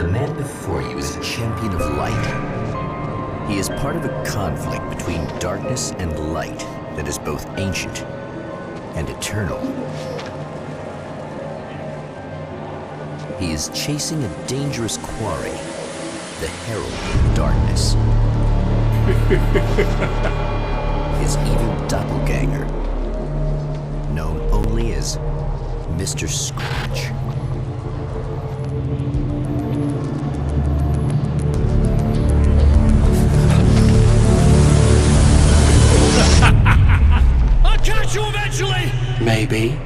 The man before you is a champion of light. He is part of a conflict between darkness and light that is both ancient and eternal. He is chasing a dangerous quarry, the herald of darkness. His evil doppelganger, known only as Mr. Scratch. I'll catch you eventually! Maybe.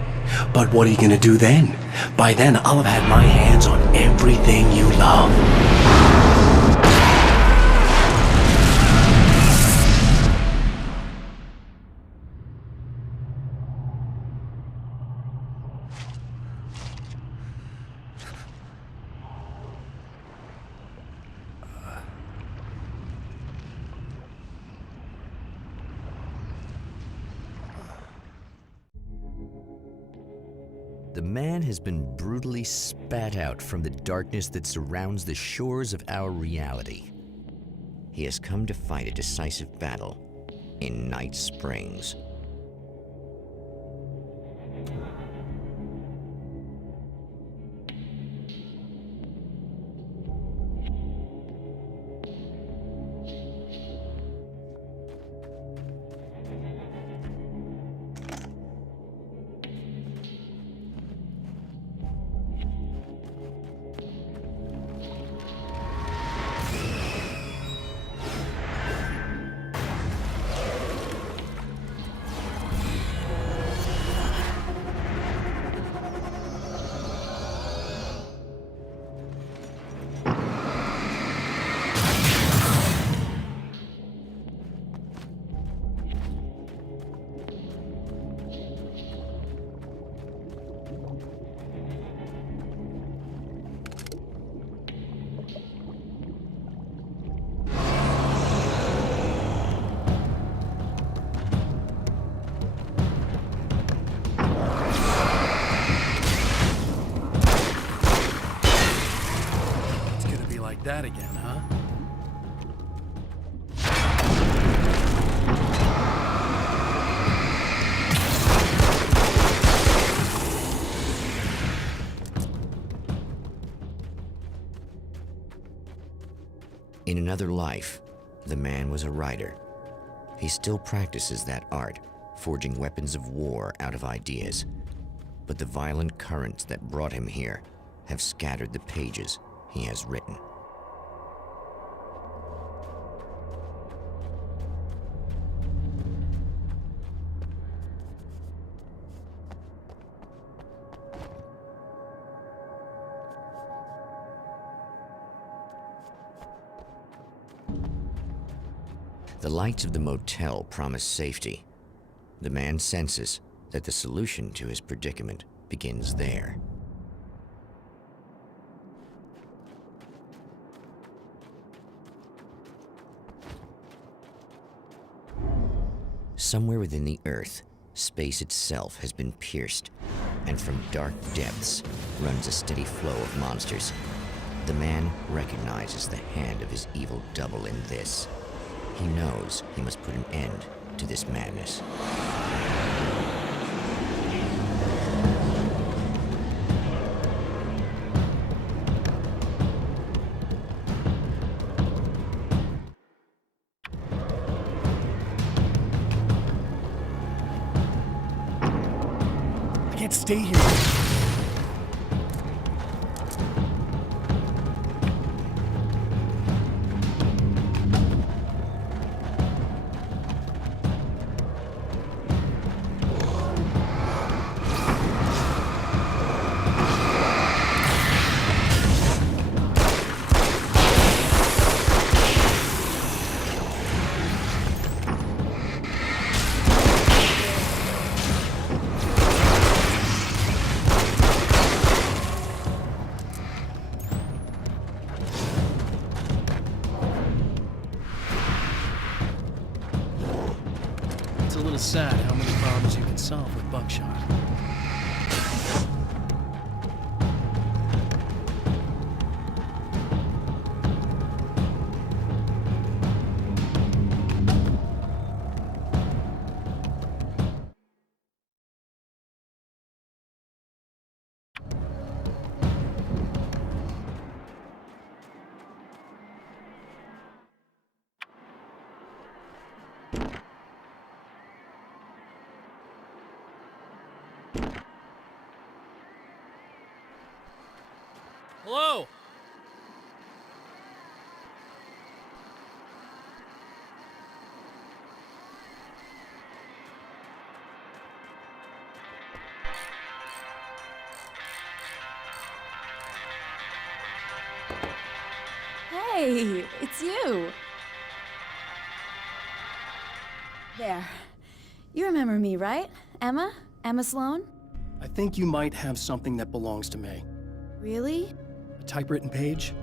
But what are you gonna do then? By then, I'll have had my hands on everything you love. The man has been brutally spat out from the darkness that surrounds the shores of our reality. He has come to fight a decisive battle in Night Springs. That again, huh? In another life, the man was a writer. He still practices that art, forging weapons of war out of ideas. But the violent currents that brought him here have scattered the pages he has written. The lights of the motel promise safety. The man senses that the solution to his predicament begins there. Somewhere within the Earth, space itself has been pierced, and from dark depths runs a steady flow of monsters. The man recognizes the hand of his evil double in this. He knows he must put an end to this madness. I can't stay here. It's a little sad how many problems you can solve with buckshot. Hello? Hey, it's you. There. You remember me, right? Emma? Emma Sloan? I think you might have something that belongs to me. Really? A typewritten page?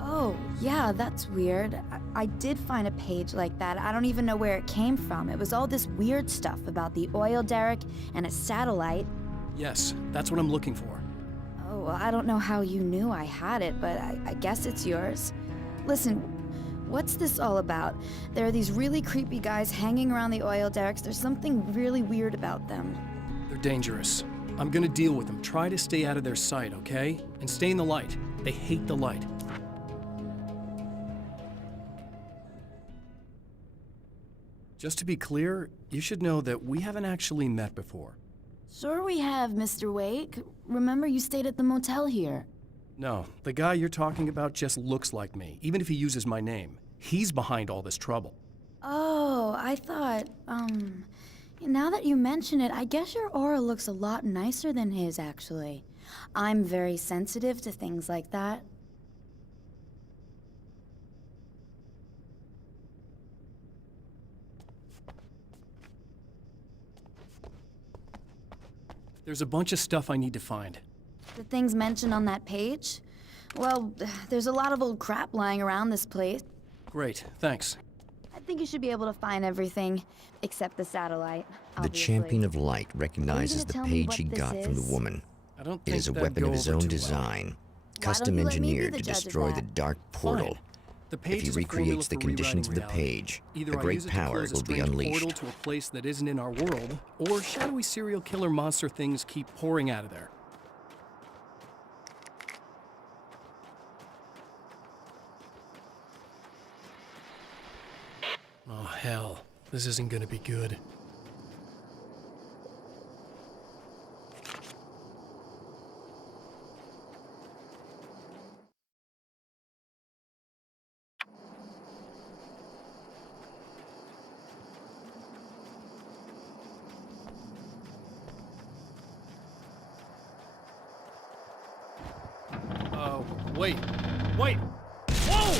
Oh, yeah, that's weird. I did find a page like that. I don't even know where it came from. It was all this weird stuff about the oil derrick and a satellite. Yes, that's what I'm looking for. Oh, well, I don't know how you knew I had it, but I guess it's yours. Listen, what's this all about? There are these really creepy guys hanging around the oil derricks. There's something really weird about them. They're dangerous. I'm gonna deal with them. Try to stay out of their sight, okay? And stay in the light. They hate the light. Just to be clear, you should know that we haven't actually met before. Sure we have, Mr. Wake. Remember you stayed at the motel here. No, the guy you're talking about just looks like me, even if he uses my name. He's behind all this trouble. Oh, I thought, now that you mention it, I guess your aura looks a lot nicer than his, actually. I'm very sensitive to things like that. There's a bunch of stuff I need to find. The things mentioned on that page? Well, there's a lot of old crap lying around this place. Great, thanks. I think you should be able to find everything, except the satellite, The obviously. champion of light recognizes the tell me page what he this got from the is? woman. I don't It think is a that'd weapon go of his over own too well. design, don't custom you let me be engineered the to judge of destroy the that? dark portal. Fine. The page If he is a formula recreates the for conditions of the rewriting reality. page, Either a I great use it to power close a will be strange unleashed. portal to a place that isn't in our world, or shadowy serial killer monster things keep pouring out of there. Oh, hell. This isn't gonna be good. Wait. Wait! Whoa!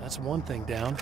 That's one thing down.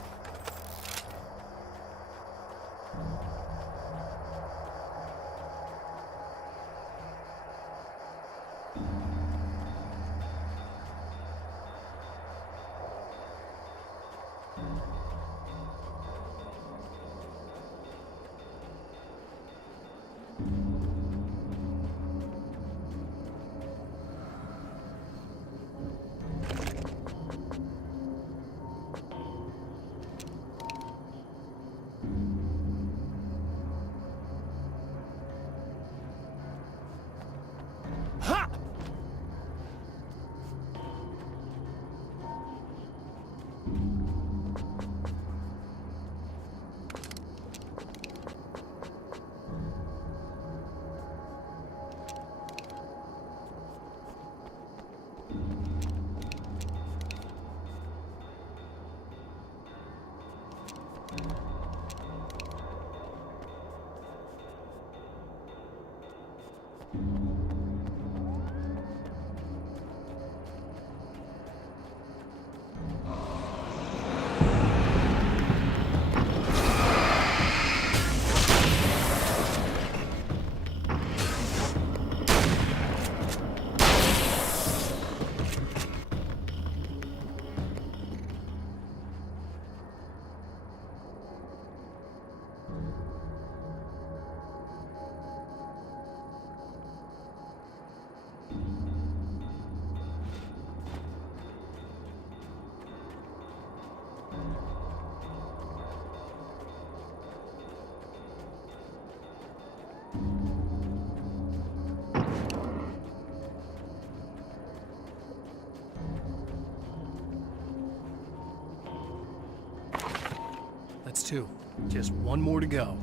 2. Just one more to go.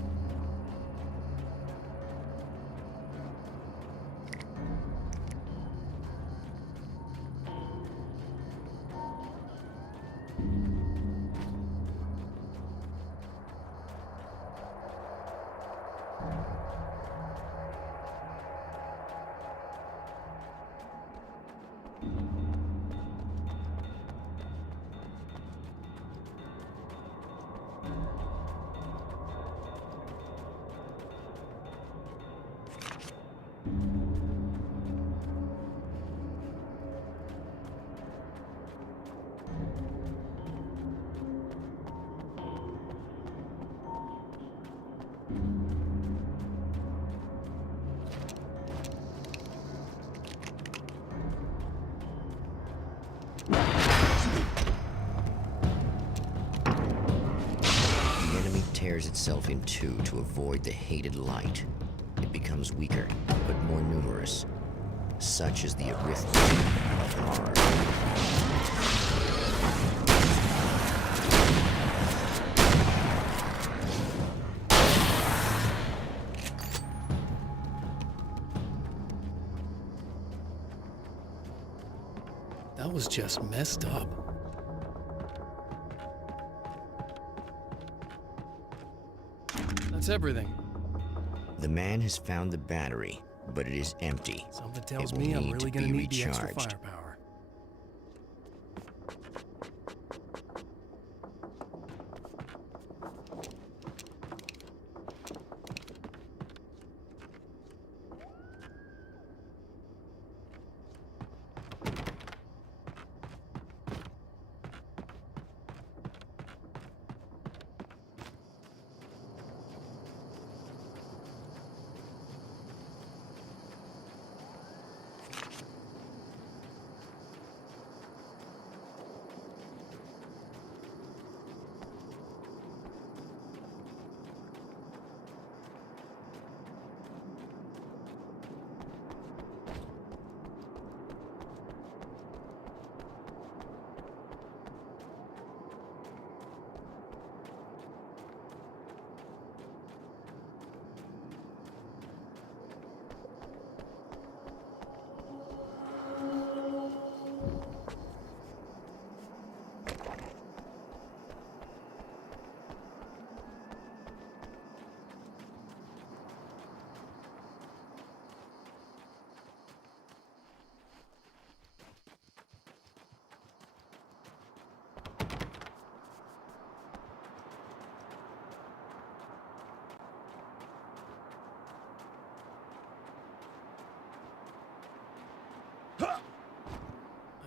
The enemy tears itself in two to avoid the hated light. It becomes weaker, but more numerous. Such is the arithmetic of horror. That was just messed up. That's everything. The man has found the battery, but it is empty. Something tells It will me I'm need really to gonna be need the extra recharged. firepower.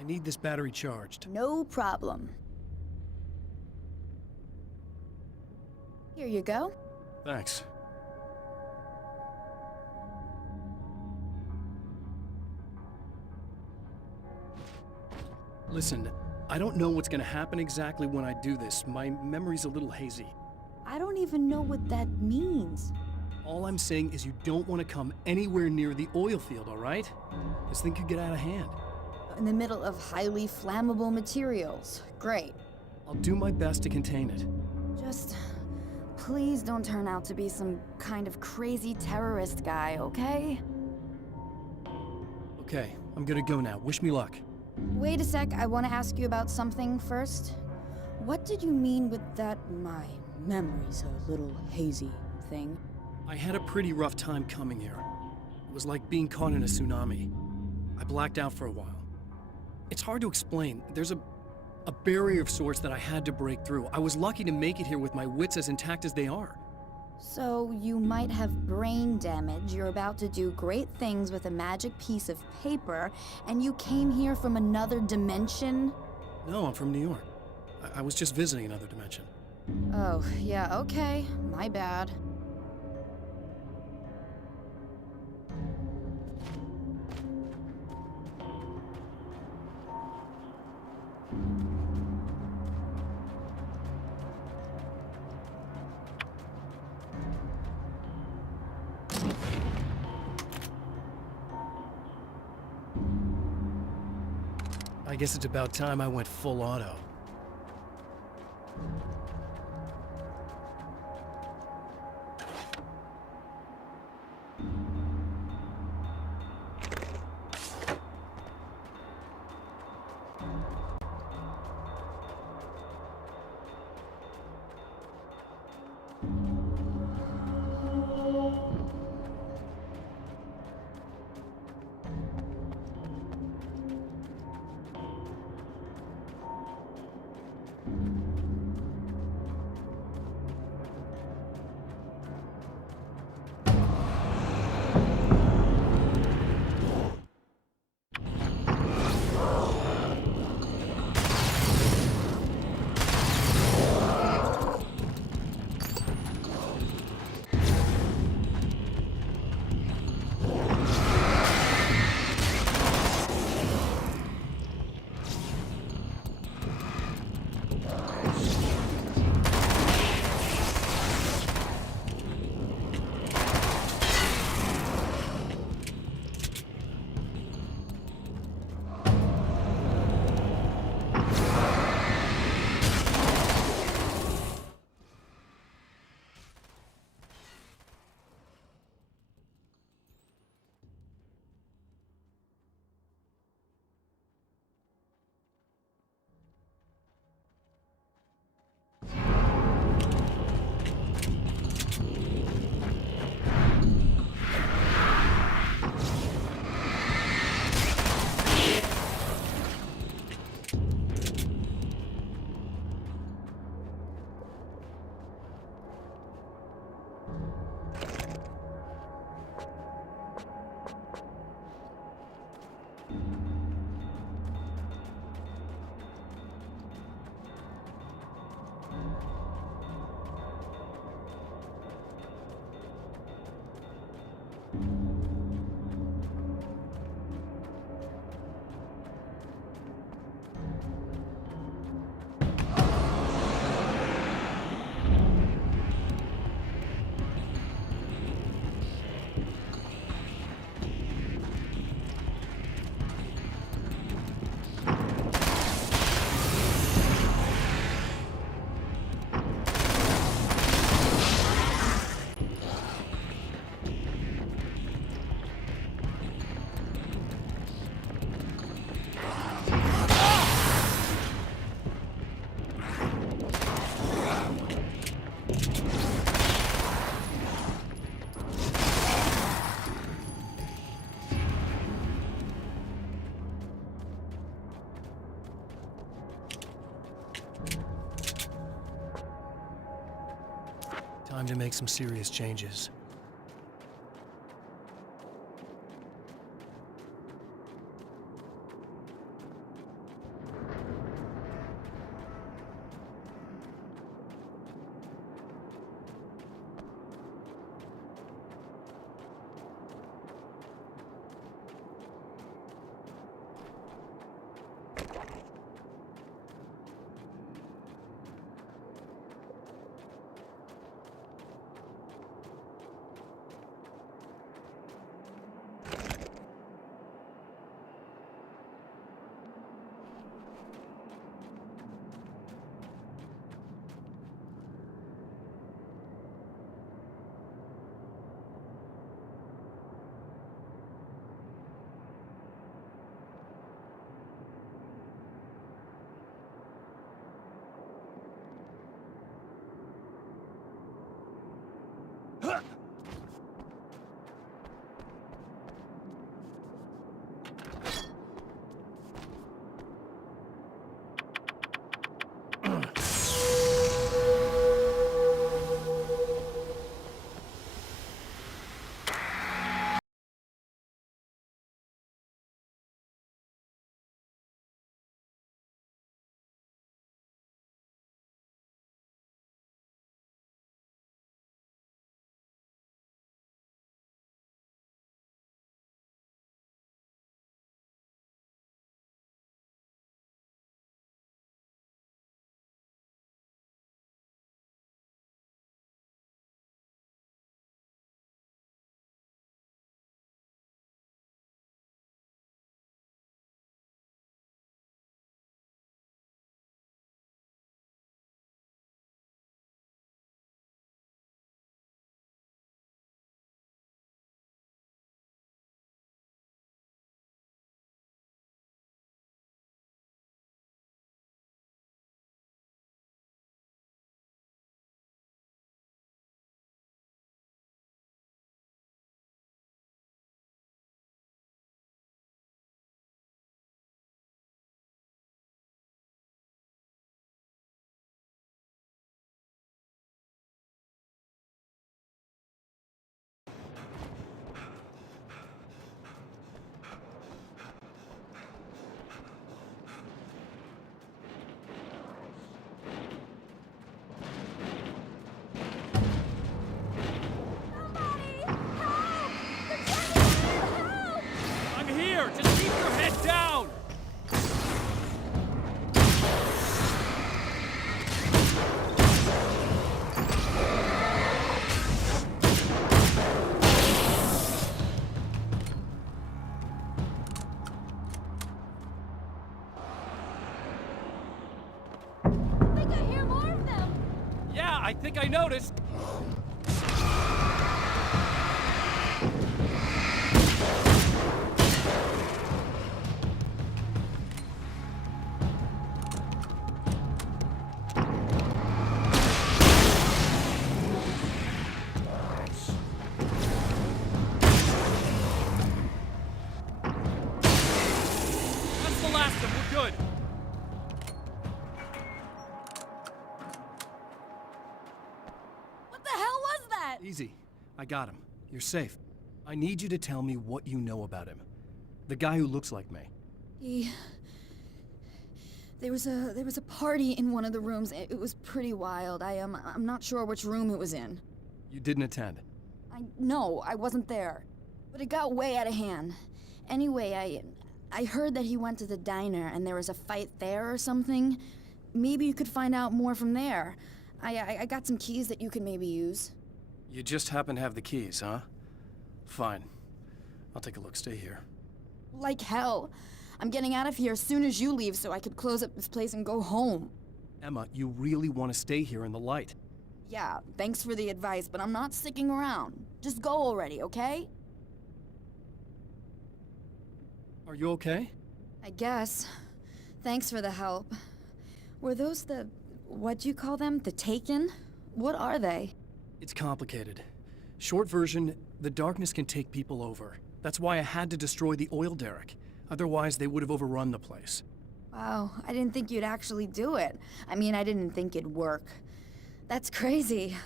I need this battery charged. No problem. Here you go. Thanks. Listen, I don't know what's gonna happen exactly when I do this. My memory's a little hazy. I don't even know what that means. All I'm saying is you don't want to come anywhere near the oil field, all right? This thing could get out of hand. In the middle of highly flammable materials. Great. I'll do my best to contain it. Just please don't turn out to be some kind of crazy terrorist guy, okay? Okay, I'm gonna go now. Wish me luck. Wait a sec, I want to ask you about something first. What did you mean with that my memory's a little hazy thing? I had a pretty rough time coming here. It was like being caught in a tsunami. I blacked out for a while. It's hard to explain. There's a barrier of sorts that I had to break through. I was lucky to make it here with my wits as intact as they are. So you might have brain damage, you're about to do great things with a magic piece of paper, and you came here from another dimension? No, I'm from New York. I was just visiting another dimension. Oh, yeah, okay. My bad. I guess it's about time I went full auto. Time to make some serious changes. I think I noticed. That's the last of them. We're good. that? Easy. I got him. You're safe. I need you to tell me what you know about him. The guy who looks like me. There was a party in one of the rooms. It was pretty wild. I'm not sure which room it was in. You didn't attend. No, I wasn't there. But it got way out of hand. Anyway, I heard that he went to the diner and there was a fight there or something. Maybe you could find out more from there. I got some keys that you could maybe use. You just happen to have the keys, huh? Fine. I'll take a look. Stay here. Like hell. I'm getting out of here as soon as you leave so I could close up this place and go home. Emma, you really want to stay here in the light. Yeah, thanks for the advice, but I'm not sticking around. Just go already, okay? Are you okay? I guess. Thanks for the help. Were those what'd you call them? The Taken? What are they? It's complicated. Short version, the darkness can take people over. That's why I had to destroy the oil derrick. Otherwise, they would have overrun the place. Wow, I didn't think you'd actually do it. I mean, I didn't think it'd work. That's crazy.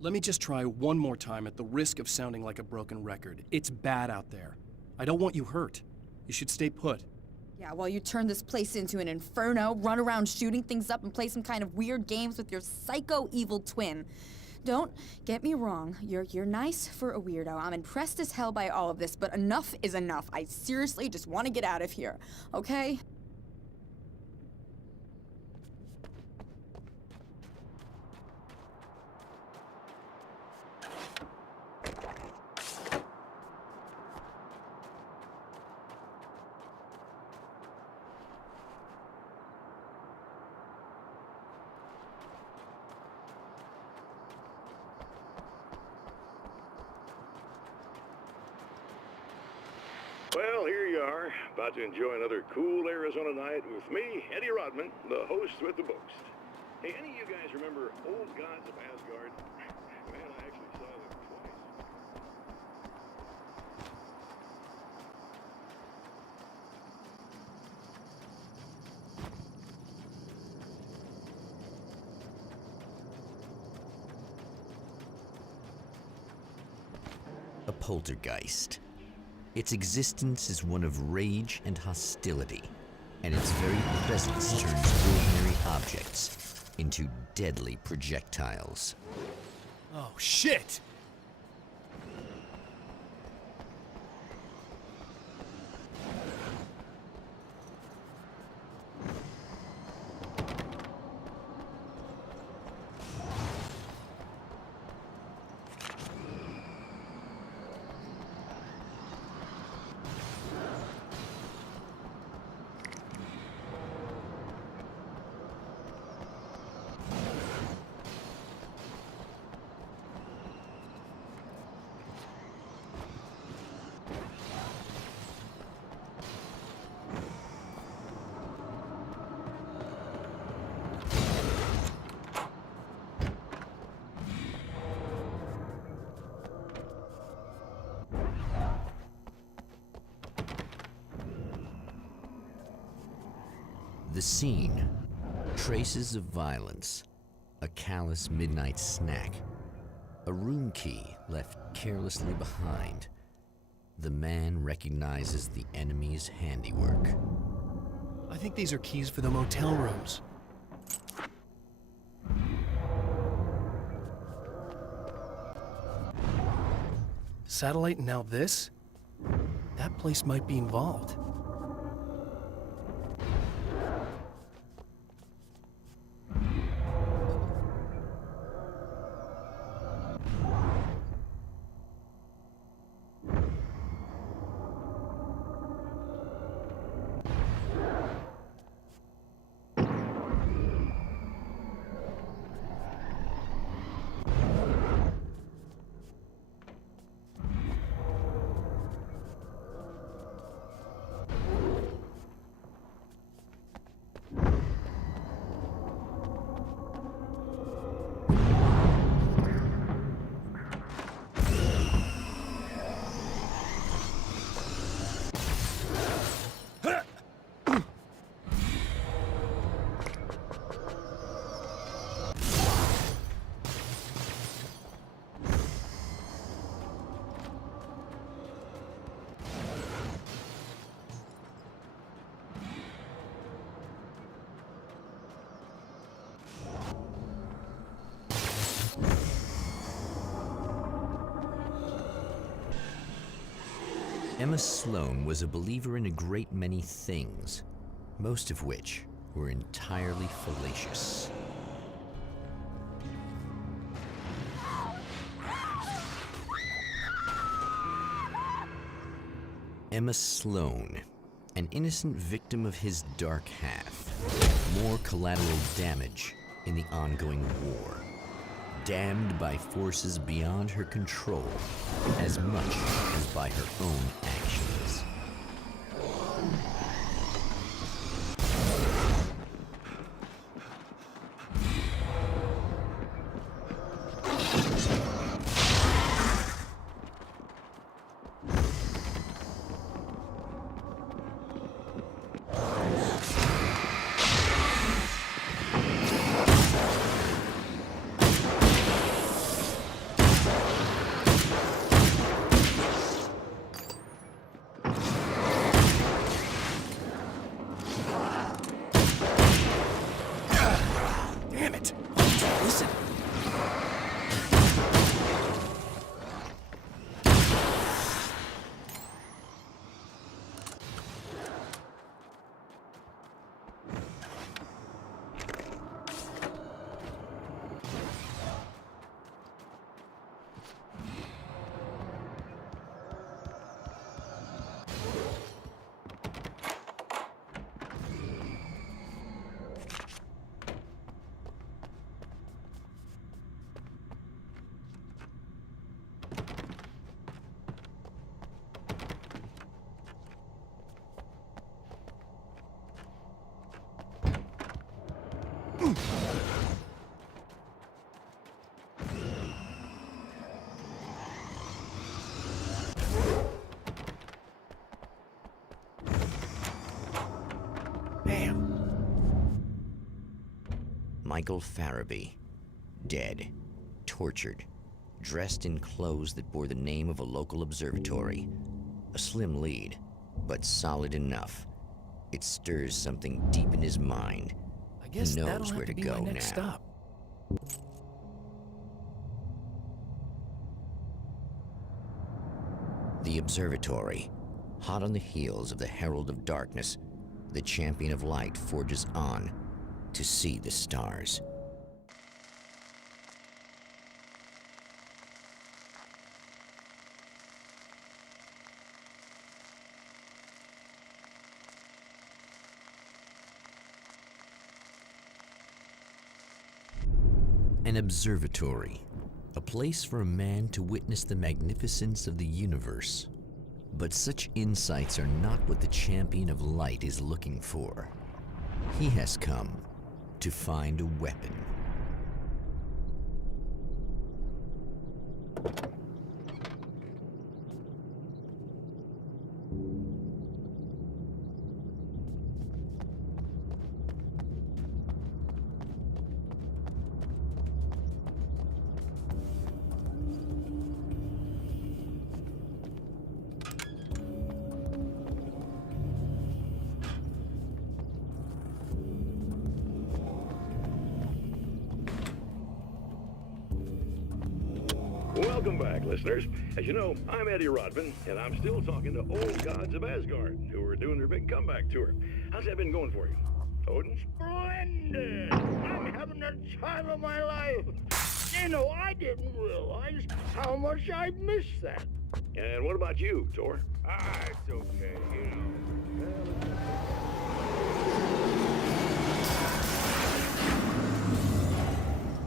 Let me just try one more time at the risk of sounding like a broken record. It's bad out there. I don't want you hurt. You should stay put. Yeah, while you turn this place into an inferno, run around shooting things up and play some kind of weird games with your psycho evil twin. Don't get me wrong, you're nice for a weirdo. I'm impressed as hell by all of this, but enough is enough. I seriously just want to get out of here, okay? Well, here you are, about to enjoy another cool Arizona night with me, Eddie Rodman, the host with the books. Hey, any of you guys remember Old Gods of Asgard? Man, I actually saw them twice. A poltergeist. Its existence is one of rage and hostility, and its very presence turns ordinary objects into deadly projectiles. Oh, shit! The scene, traces of violence, a callous midnight snack, a room key left carelessly behind. The man recognizes the enemy's handiwork. I think these are keys for the motel rooms. Satellite and now this? That place might be involved. Emma Sloan was a believer in a great many things, most of which were entirely fallacious. Emma Sloan, an innocent victim of his dark half. More collateral damage in the ongoing war. Damned by forces beyond her control as much as by her own actions. Damn it! Listen. Michael Farabee, dead, tortured, dressed in clothes that bore the name of a local observatory. A slim lead, but solid enough. It stirs something deep in his mind. I guess He knows that'll have where to to be go my next now. stop. The observatory, hot on the heels of the Herald of Darkness, the champion of light forges on to see the stars. An observatory, a place for a man to witness the magnificence of the universe. But such insights are not what the champion of light is looking for. He has come to find a weapon. Welcome back, listeners. As you know, I'm Eddie Rodman, and I'm still talking to old gods of Asgard, who are doing their big comeback tour. How's that been going for you, Odin? Splendid! I'm having the time of my life. You know, I didn't realize how much I'd missed that. And what about you, Thor? Ah, it's okay, you know.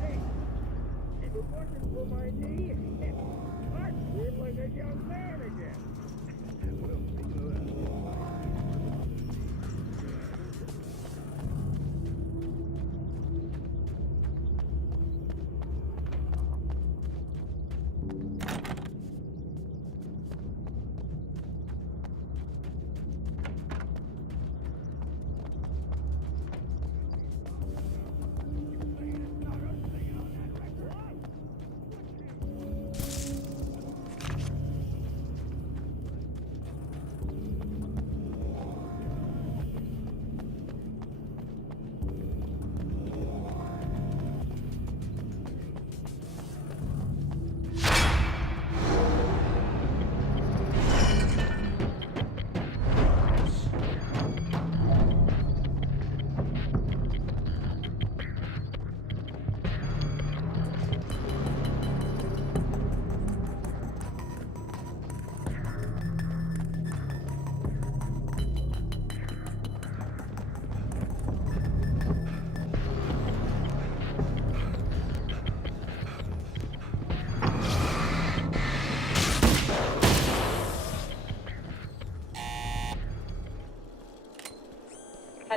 Hey, if it wasn't for my knee, I'd feel like a young man again. Well, speaking of that,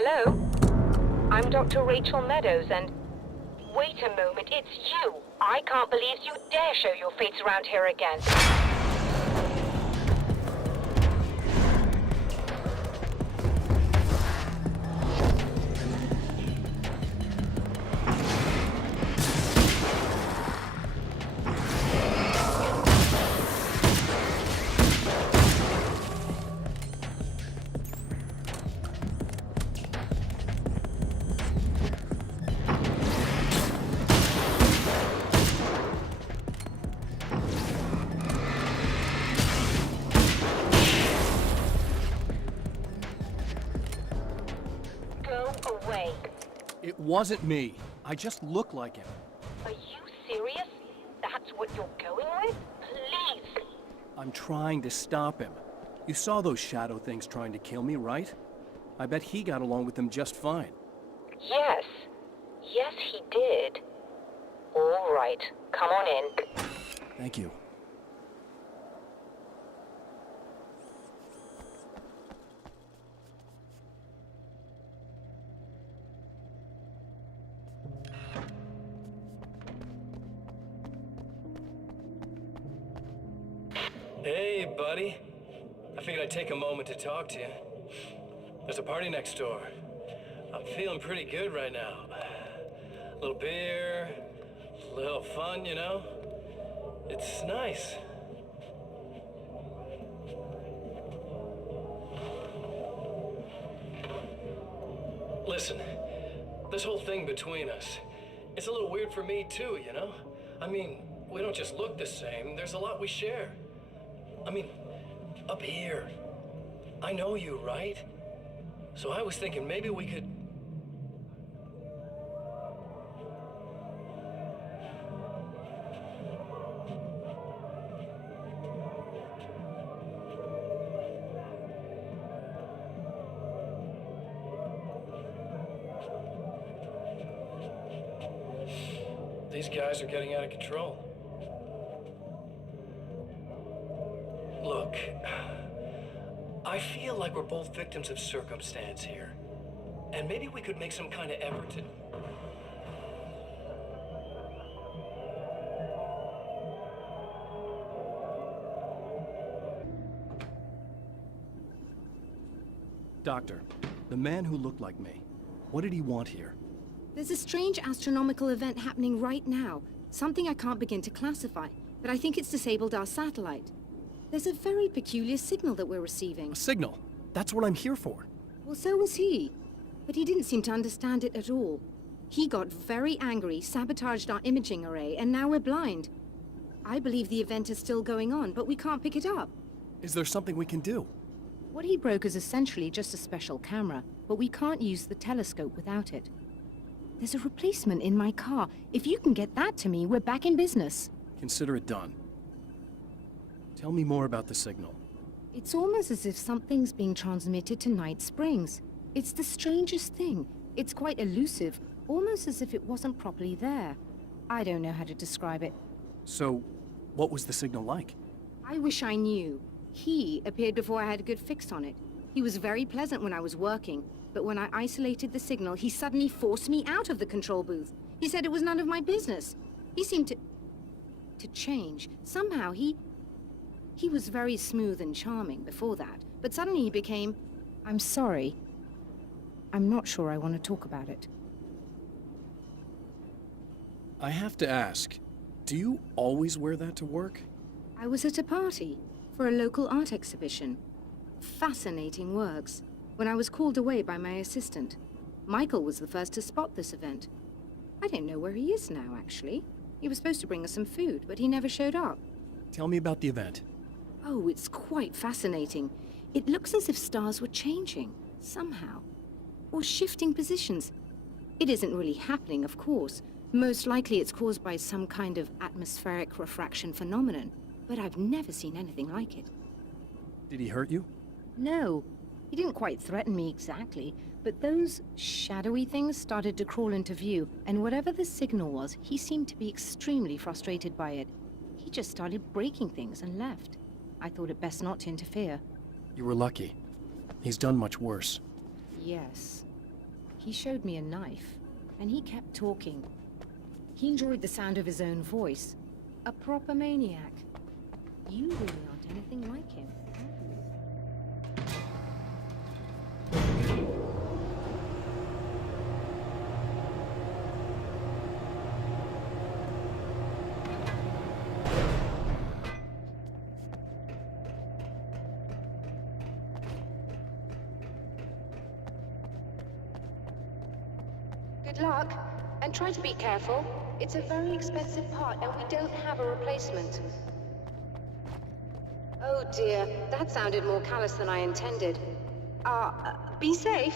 Hello? I'm Dr. Rachel Meadows, and... Wait a moment, it's you! I can't believe you dare show your face around here again. It wasn't me. I just look like him. Are you serious? That's what you're going with? Please! I'm trying to stop him. You saw those shadow things trying to kill me, right? I bet he got along with them just fine. Yes. Yes, he did. All right. Come on in. Thank you. Hey, buddy. I figured I'd take a moment to talk to you. There's a party next door. I'm feeling pretty good right now. A little beer, a little fun, you know? It's nice. Listen, this whole thing between us, it's a little weird for me too, you know? I mean, we don't just look the same, there's a lot we share. I mean, up here, I know you, right? So I was thinking maybe we could... These guys are getting out of control. Look, I feel like we're both victims of circumstance here. And maybe we could make some kind of effort to... Doctor, the man who looked like me, what did he want here? There's a strange astronomical event happening right now. Something I can't begin to classify, but I think it's disabled our satellite. There's a very peculiar signal that we're receiving. A signal? That's what I'm here for. Well, so was he. But he didn't seem to understand it at all. He got very angry, sabotaged our imaging array, and now we're blind. I believe the event is still going on, but we can't pick it up. Is there something we can do? What he broke is essentially just a special camera, but we can't use the telescope without it. There's a replacement in my car. If you can get that to me, we're back in business. Consider it done. Tell me more about the signal. It's almost as if something's being transmitted to Night Springs. It's the strangest thing. It's quite elusive, almost as if it wasn't properly there. I don't know how to describe it. So, what was the signal like? I wish I knew. He appeared before I had a good fix on it. He was very pleasant when I was working, but when I isolated the signal, he suddenly forced me out of the control booth. He said it was none of my business. He seemed to change. Somehow he was very smooth and charming before that, but suddenly he became... I'm sorry. I'm not sure I want to talk about it. I have to ask, do you always wear that to work? I was at a party for a local art exhibition. Fascinating works. When I was called away by my assistant, Michael was the first to spot this event. I don't know where he is now, actually. He was supposed to bring us some food, but he never showed up. Tell me about the event. Oh, it's quite fascinating. It looks as if stars were changing, somehow. Or shifting positions. It isn't really happening, of course. Most likely it's caused by some kind of atmospheric refraction phenomenon, but I've never seen anything like it. Did he hurt you? No. He didn't quite threaten me exactly, but those shadowy things started to crawl into view, and whatever the signal was, he seemed to be extremely frustrated by it. He just started breaking things and left. I thought it best not to interfere. You were lucky. He's done much worse. Yes. He showed me a knife, and he kept talking. He enjoyed the sound of his own voice. A proper maniac. You really aren't anything like him, are you? Good luck, and try to be careful. It's a very expensive part, and we don't have a replacement. Oh dear, that sounded more callous than I intended. Be safe.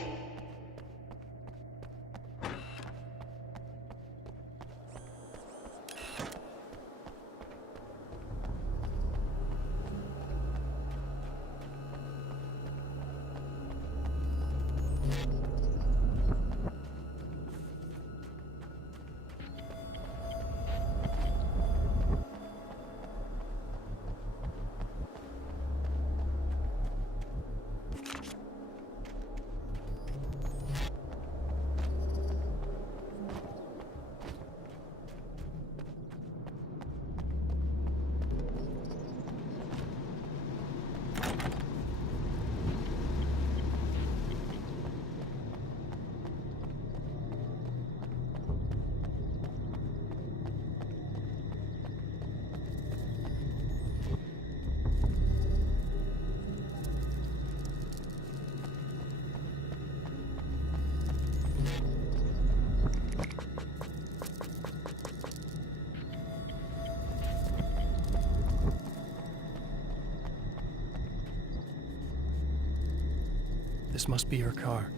This must be her car.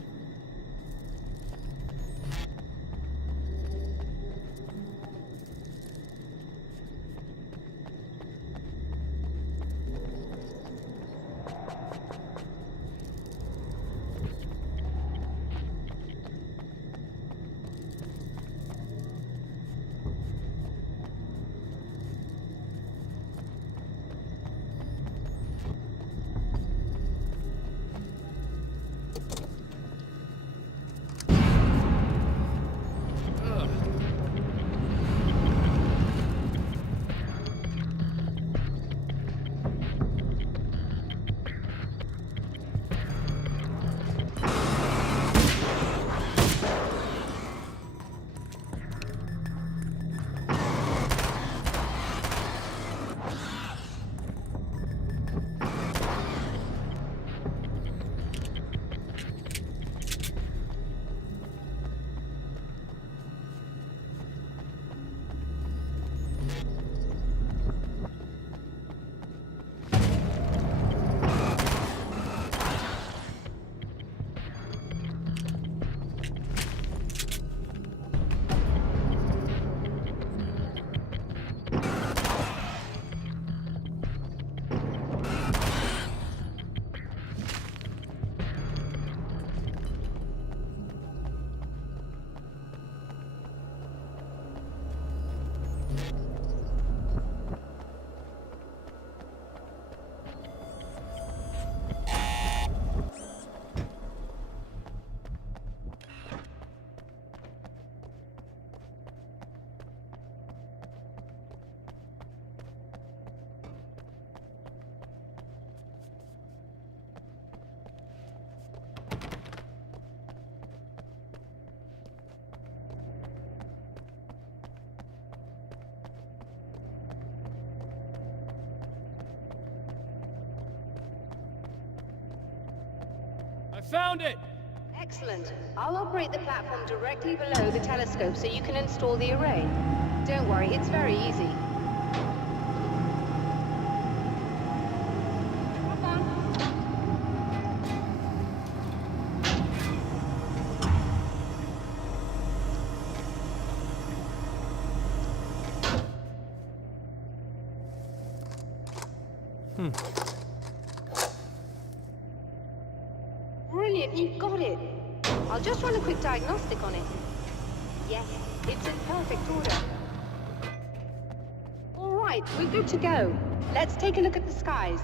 I found it! Excellent. I'll operate the platform directly below the telescope so you can install the array. Don't worry, it's very easy. Hop on. Brilliant, you've got it. I'll just run a quick diagnostic on it. Yes, it's in perfect order. All right, we're good to go. Let's take a look at the skies.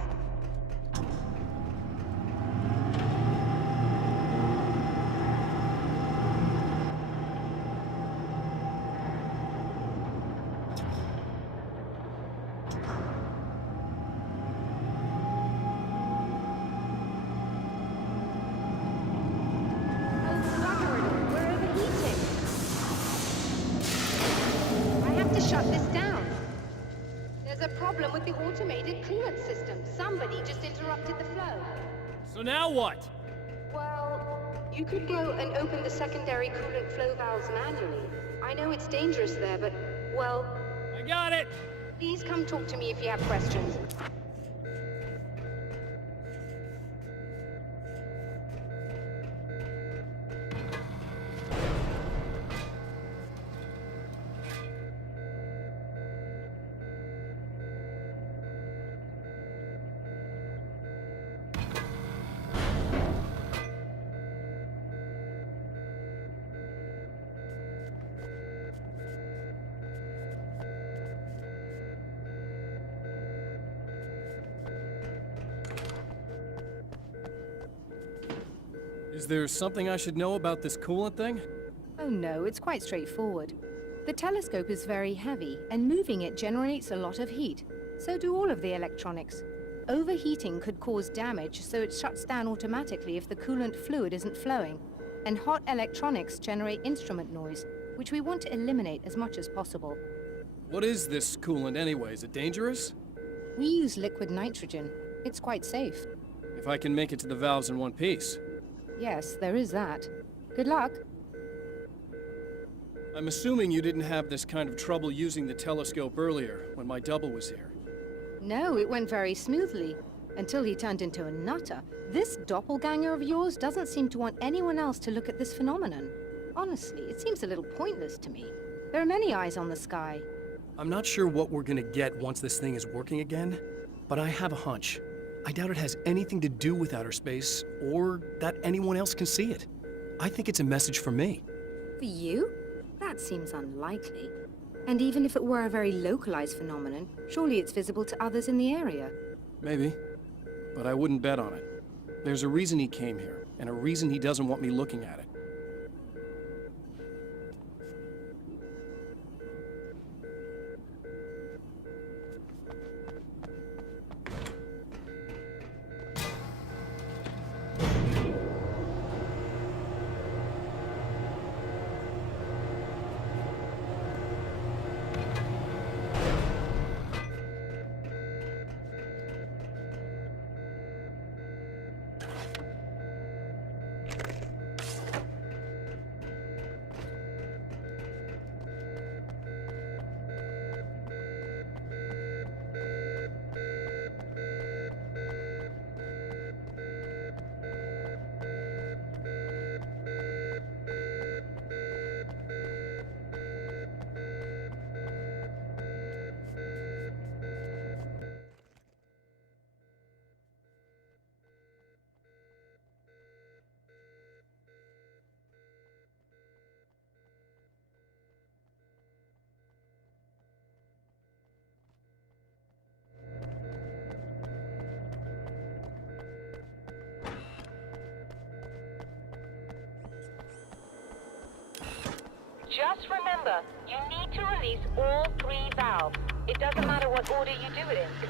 shut this down. There's a problem with the automated coolant system. Somebody just interrupted the flow. So now what? Well, you could go and open the secondary coolant flow valves manually. I know it's dangerous there, but, well... I got it! Please come talk to me if you have questions. Is there something I should know about this coolant thing? Oh no, it's quite straightforward. The telescope is very heavy, and moving it generates a lot of heat. So do all of the electronics. Overheating could cause damage, so it shuts down automatically if the coolant fluid isn't flowing. And hot electronics generate instrument noise, which we want to eliminate as much as possible. What is this coolant anyway? Is it dangerous? We use liquid nitrogen. It's quite safe. If I can make it to the valves in one piece. Yes, there is that. Good luck. I'm assuming you didn't have this kind of trouble using the telescope earlier, when my double was here. No, it went very smoothly. Until he turned into a nutter. This doppelganger of yours doesn't seem to want anyone else to look at this phenomenon. Honestly, it seems a little pointless to me. There are many eyes on the sky. I'm not sure what we're gonna get once this thing is working again, but I have a hunch. I doubt it has anything to do with outer space, or that anyone else can see it. I think it's a message for me. For you? That seems unlikely. And even if it were a very localized phenomenon, surely it's visible to others in the area. Maybe, but I wouldn't bet on it. There's a reason he came here, and a reason he doesn't want me looking at it. Just remember, you need to release all 3 valves. It doesn't matter what order you do it in.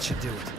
That should do it.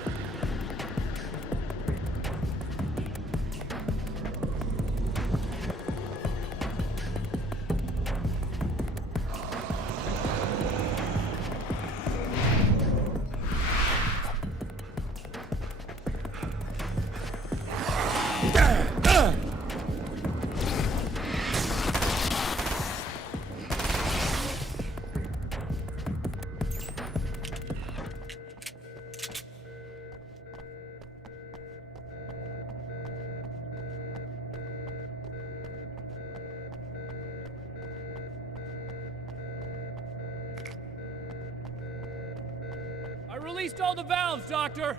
I released all the valves, Doctor!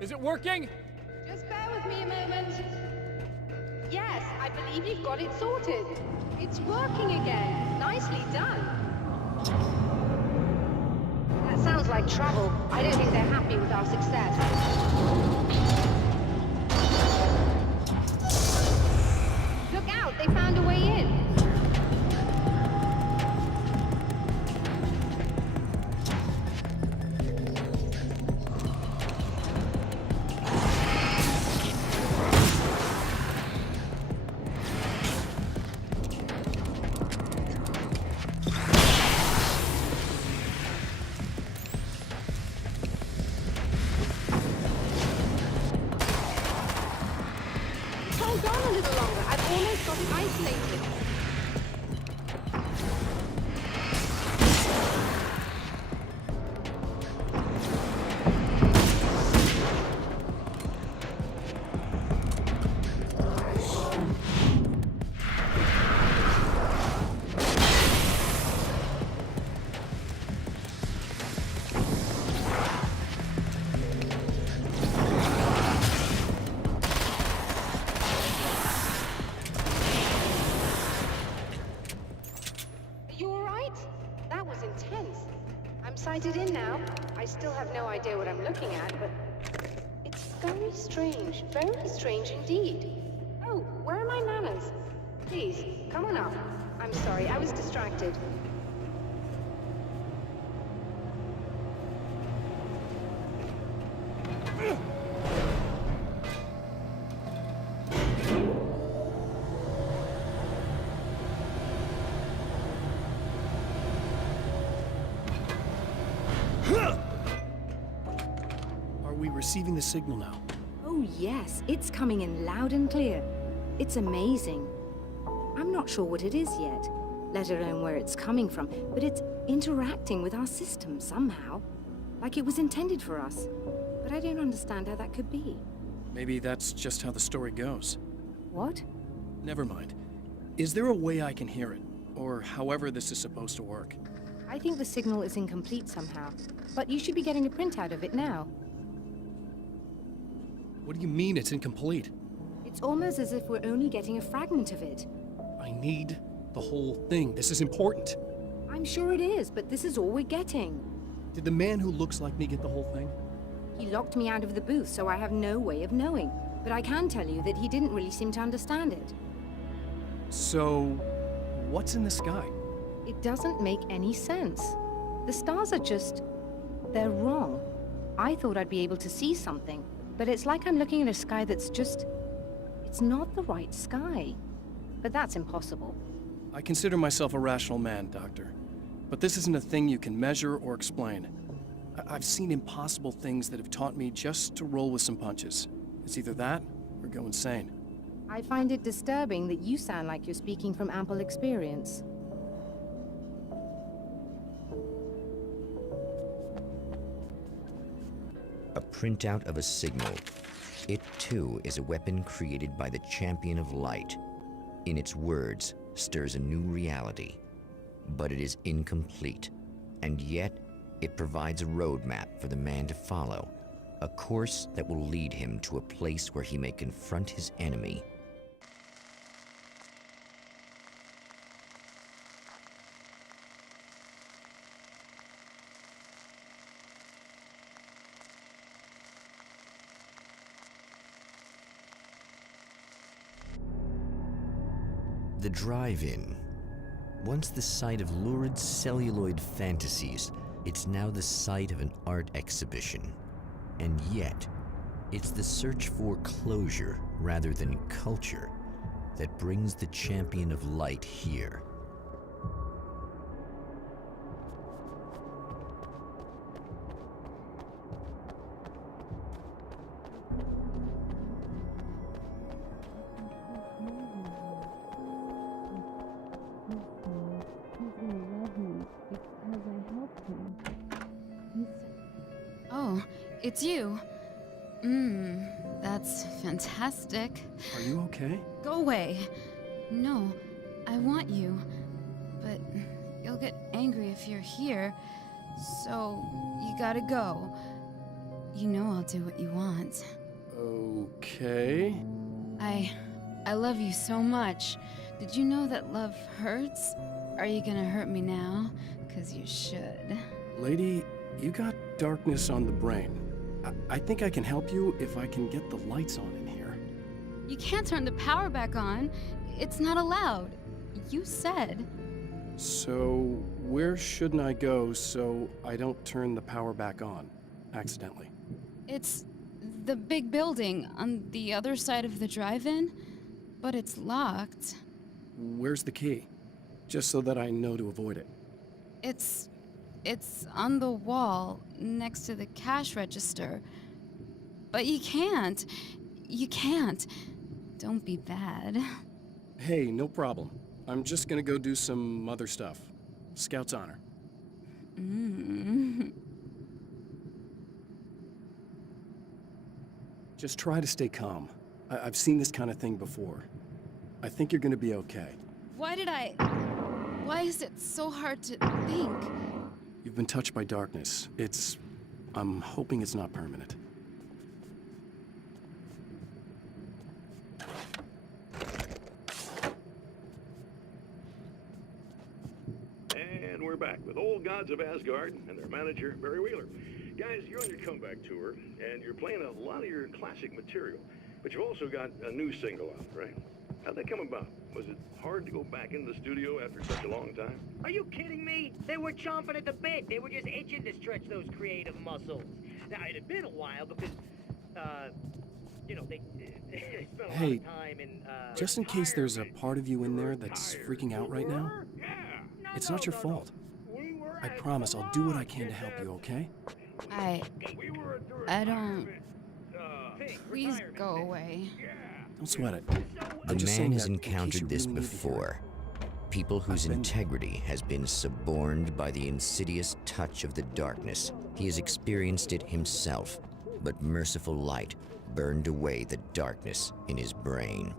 Is it working? Just bear with me a moment. Yes, I believe you've got it sorted. It's working again. Nicely done. That sounds like trouble. I don't think they're happy with our success. Look out, they found a way in. Hold on a little longer. I've almost got it isolated. Sighted in now. I still have no idea what I'm looking at, but it's very strange indeed. Oh, where are my manners? Please, come on up. I'm sorry, I was distracted. Are we receiving the signal now? Oh yes, it's coming in loud and clear. It's amazing. I'm not sure what it is yet, let alone where it's coming from, but it's interacting with our system somehow. Like it was intended for us. But I don't understand how that could be. Maybe that's just how the story goes. What? Never mind. Is there a way I can hear it? Or however this is supposed to work? I think the signal is incomplete somehow, but you should be getting a printout of it now. What do you mean it's incomplete? It's almost as if we're only getting a fragment of it. I need the whole thing. This is important. I'm sure it is, but this is all we're getting. Did the man who looks like me get the whole thing? He locked me out of the booth, so I have no way of knowing. But I can tell you that he didn't really seem to understand it. So, what's in the sky? It doesn't make any sense. The stars are just... they're wrong. I thought I'd be able to see something, but it's like I'm looking at a sky that's just... it's not the right sky. But that's impossible. I consider myself a rational man, Doctor. But this isn't a thing you can measure or explain. I've seen impossible things that have taught me just to roll with some punches. It's either that, or go insane. I find it disturbing that you sound like you're speaking from ample experience. A printout of a signal. It, too, is a weapon created by the Champion of Light. In its words, stirs a new reality. But it is incomplete, and yet it provides a roadmap for the man to follow, a course that will lead him to a place where he may confront his enemy. The drive-in. Once the site of lurid celluloid fantasies, it's now the site of an art exhibition. And yet, it's the search for closure rather than culture that brings the champion of light here. Oh, it's you. That's fantastic. Are you okay? Go away. No, I want you. But you'll get angry if you're here. So, you gotta go. You know I'll do what you want. Okay. I love you so much. Did you know that love hurts? Are you gonna hurt me now? 'Cause you should. Lady, you got darkness on the brain. I think I can help you if I can get the lights on in here. You can't turn the power back on. It's not allowed. You said. So, where shouldn't I go so I don't turn the power back on accidentally? It's the big building on the other side of the drive-in, but it's locked. Where's the key? Just so that I know to avoid it. It's on the wall next to the cash register. But you can't. You can't. Don't be bad. Hey, no problem. I'm just gonna go do some other stuff. Scout's honor. Just try to stay calm. I've seen this kind of thing before. I think you're gonna be okay. Why is it so hard to think? You've been touched by darkness. I'm hoping it's not permanent. And we're back with Old Gods of Asgard and their manager, Barry Wheeler. Guys, you're on your comeback tour, and you're playing a lot of your classic material. But you've also got a new single out, right? How'd that come about? Was it hard to go back into the studio after such a long time? Are you kidding me? They were chomping at the bit. They were just itching to stretch those creative muscles. Now, it had been a while because, they spent a lot of time in, just in case there's a part of you in there that's freaking out right now, it's not your fault. I promise I'll do what I can to help you, okay? I don't... Please go away. Don't sweat it. The man has encountered this before. People whose integrity has been suborned by the insidious touch of the darkness. He has experienced it himself, but merciful light burned away the darkness in his brain.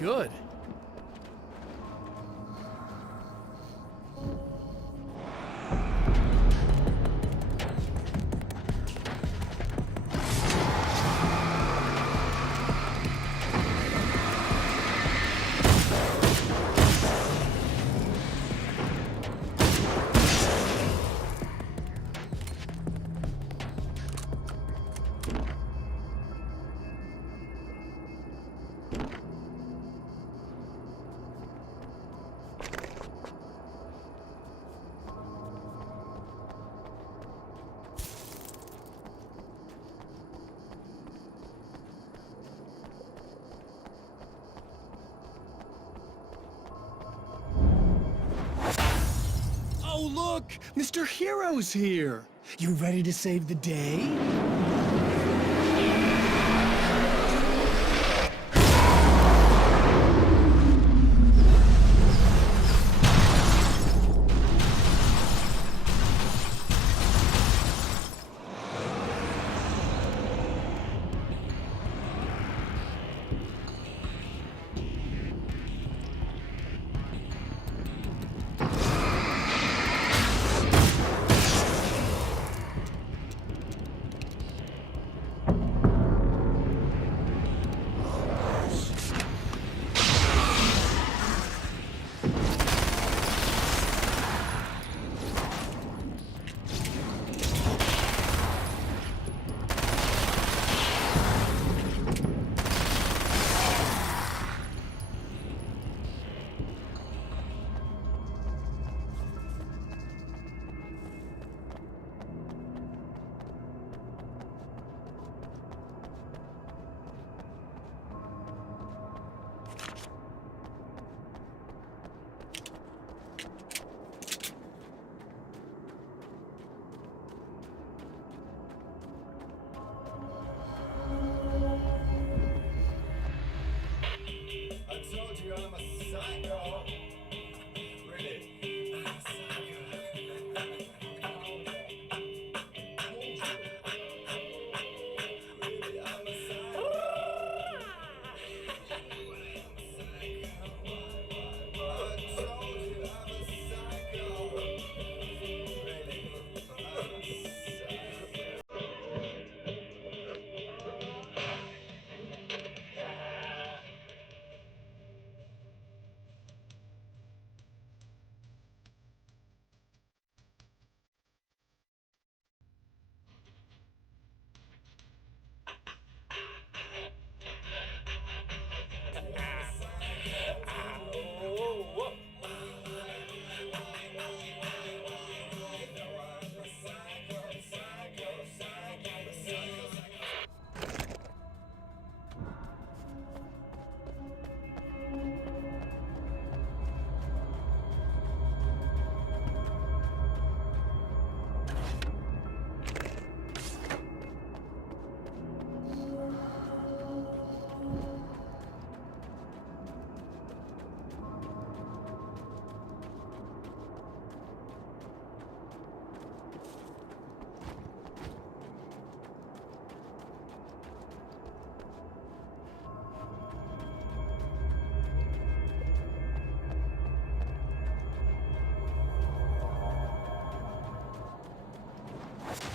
Good. Oh, look! Mr. Hero's here! You ready to save the day?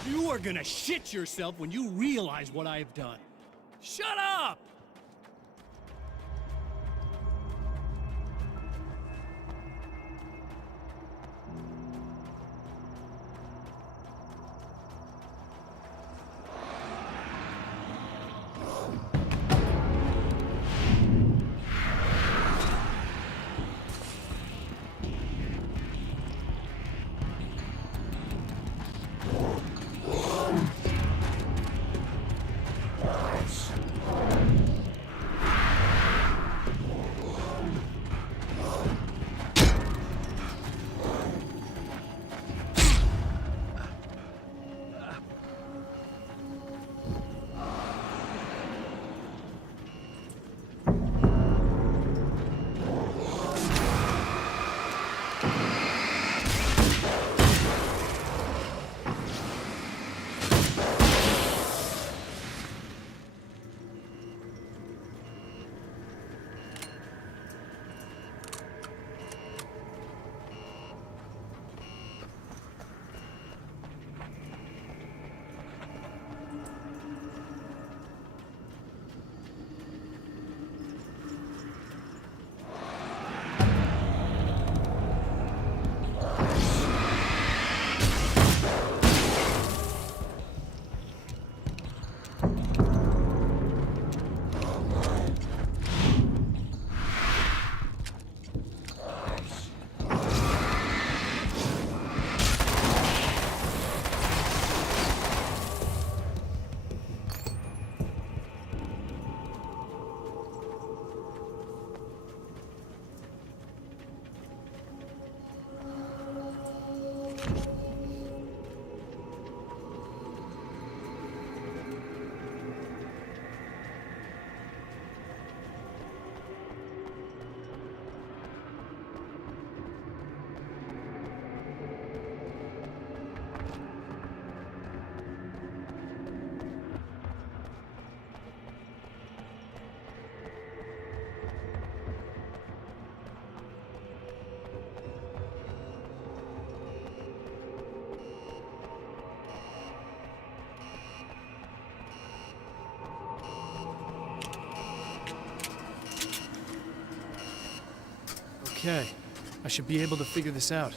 You are gonna shit yourself when you realize what I have done. Shut up! Okay, I should be able to figure this out.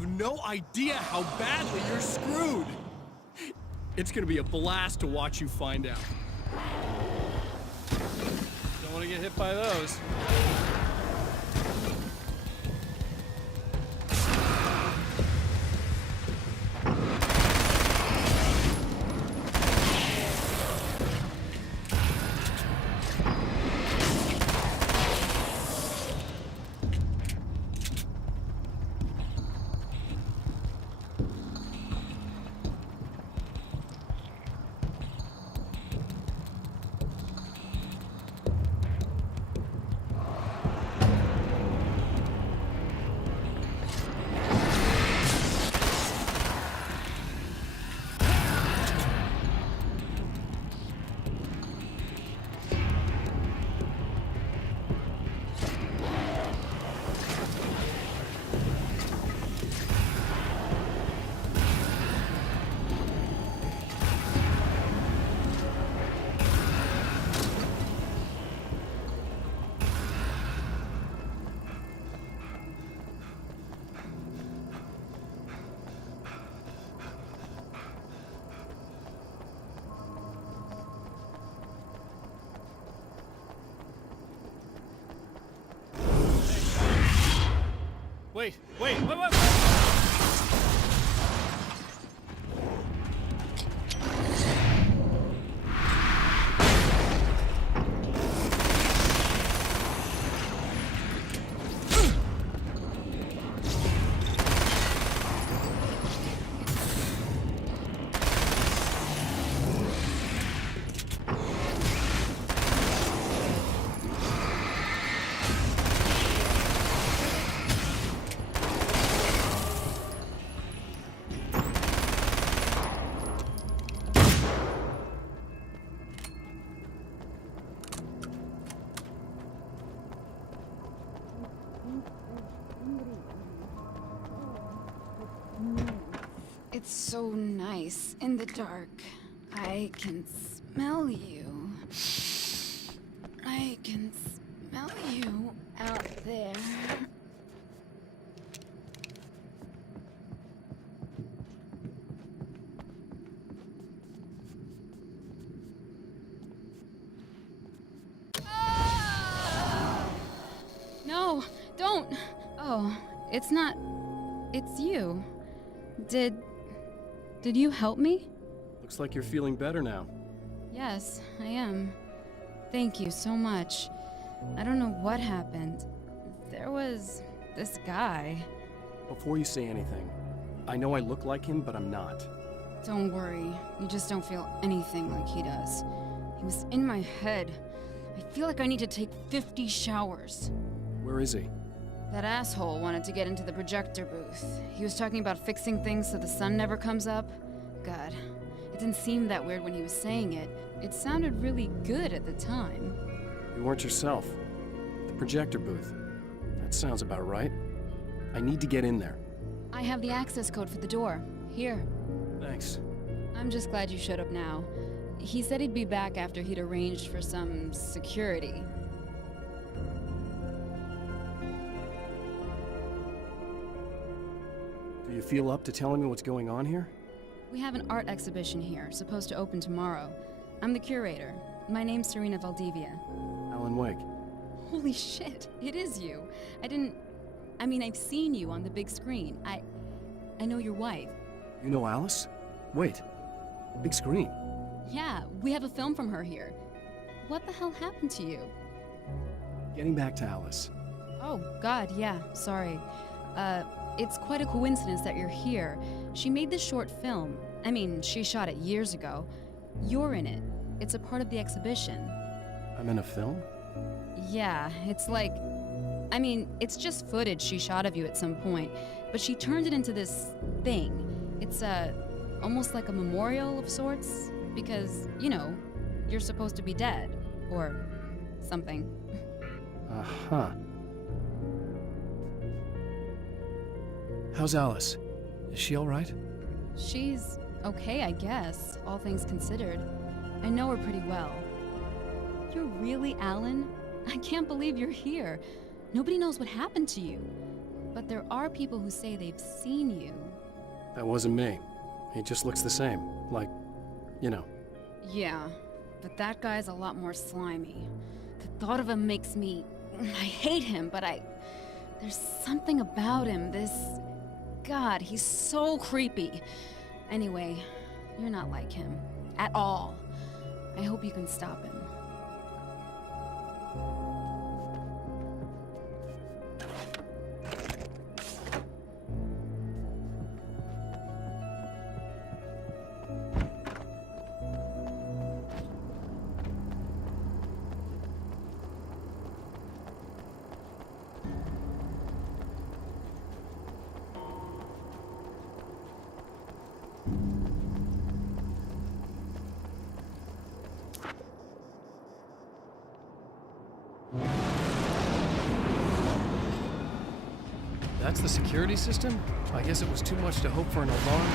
have no idea how badly you're screwed. It's gonna be a blast to watch you find out. Don't want to get hit by those. Wait. It's so nice in the dark. I can smell you. I can smell you out there. No, don't. Oh, it's not. It's you. Did you help me? Looks like you're feeling better now. Yes, I am. Thank you so much. I don't know what happened. There was this guy. Before you say anything, I know I look like him, but I'm not. Don't worry. You just don't feel anything like he does. He was in my head. I feel like I need to take 50 showers. Where is he? That asshole wanted to get into the projector booth. He was talking about fixing things so the sun never comes up. God, it didn't seem that weird when he was saying it. It sounded really good at the time. You weren't yourself. The projector booth. That sounds about right. I need to get in there. I have the access code for the door. Here. Thanks. I'm just glad you showed up now. He said he'd be back after he'd arranged for some security. Do you feel up to telling me what's going on here? We have an art exhibition here, supposed to open tomorrow. I'm the curator. My name's Serena Valdivia. Alan Wake. Holy shit, it is you. I've seen you on the big screen. I know your wife. You know Alice? Wait. Big screen. Yeah, we have a film from her here. What the hell happened to you? Getting back to Alice. Oh, God, yeah, sorry. It's quite a coincidence that you're here. She made this short film. She shot it years ago. You're in it. It's a part of the exhibition. I'm in a film? Yeah, it's like... it's just footage she shot of you at some point, but she turned it into this thing. It's, almost like a memorial of sorts, because, you're supposed to be dead. Or something. Uh-huh. How's Alice? Is she all right? She's okay, I guess, all things considered. I know her pretty well. You're really Alan? I can't believe you're here. Nobody knows what happened to you. But there are people who say they've seen you. That wasn't me. He just looks the same. Like, you know. Yeah, but that guy's a lot more slimy. The thought of him makes me... I hate him, but there's something about him, this... God, he's so creepy. Anyway, you're not like him. At all. I hope you can stop him. That's the security system? I guess it was too much to hope for an alarm.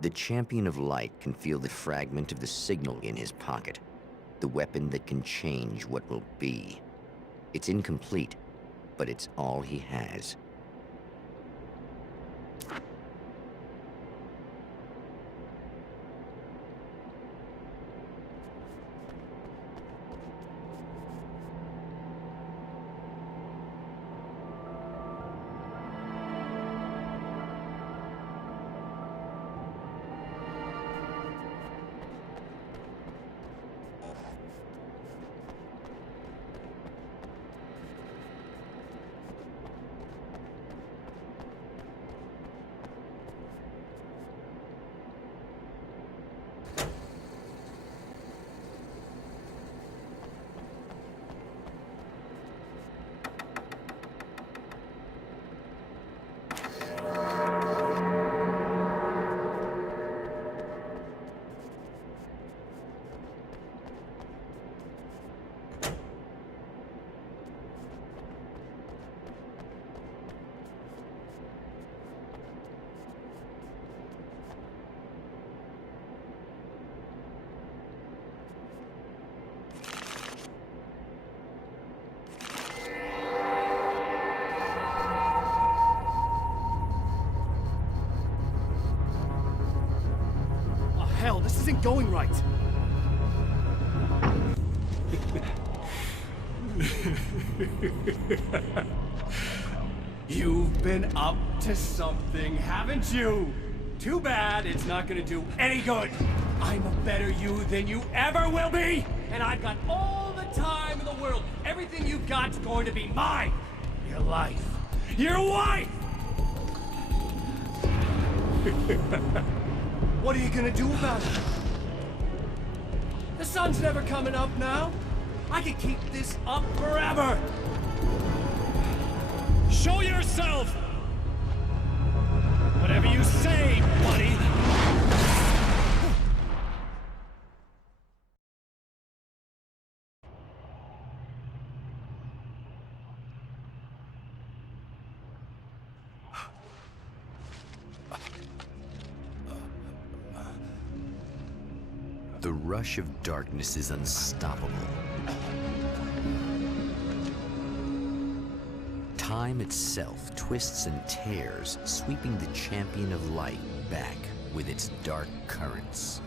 The champion of light can feel the fragment of the signal in his pocket. the weapon that can change what will be. It's incomplete, but it's all he has. Hell, this isn't going right. You've been up to something, haven't you? Too bad it's not gonna do any good. I'm a better you than you ever will be, and I've got all the time in the world. Everything you've got's going to be mine. Your life. Your wife! What are you gonna do about it? The sun's never coming up now. I can keep this up forever. Show yourself! Whatever you say, buddy. The rush of darkness is unstoppable. Time itself twists and tears, sweeping the champion of light back with its dark currents.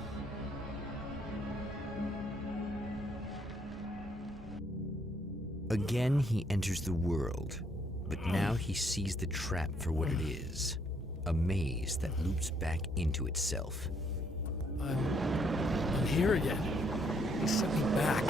Again, he enters the world, but now he sees the trap for what it is. A maze that loops back into itself. I'm here again. He sent me back.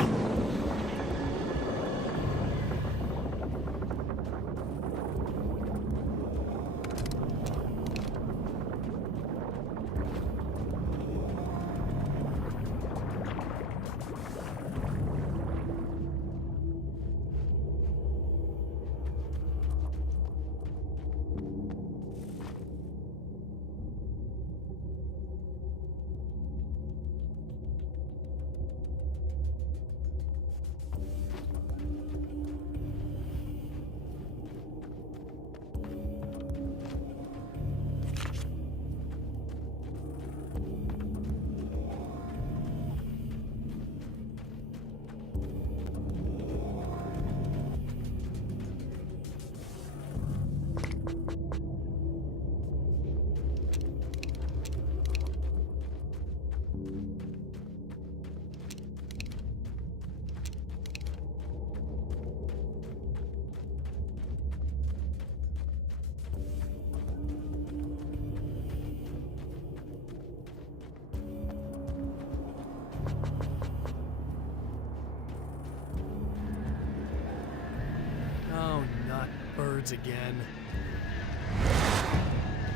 Birds again.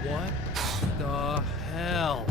What the hell?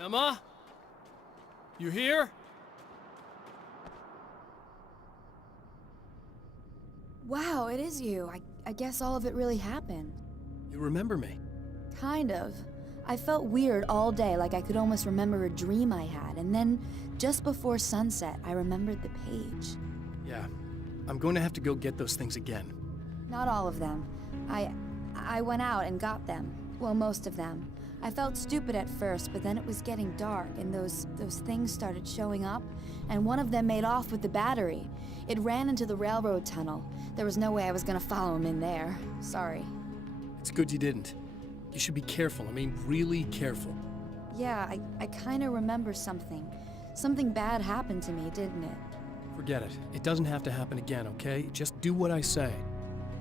Emma? You here? Wow, it is you. I guess all of it really happened. You remember me? Kind of. I felt weird all day, like I could almost remember a dream I had, and then, just before sunset, I remembered the page. Yeah. I'm going to have to go get those things again. Not all of them. I went out and got them. Well, most of them. I felt stupid at first, but then it was getting dark, and those things started showing up, and one of them made off with the battery. It ran into the railroad tunnel. There was no way I was gonna follow him in there. Sorry. It's good you didn't. You should be careful. I mean, really careful. Yeah, I kinda remember something. Something bad happened to me, didn't it? Forget it. It doesn't have to happen again, okay? Just do what I say.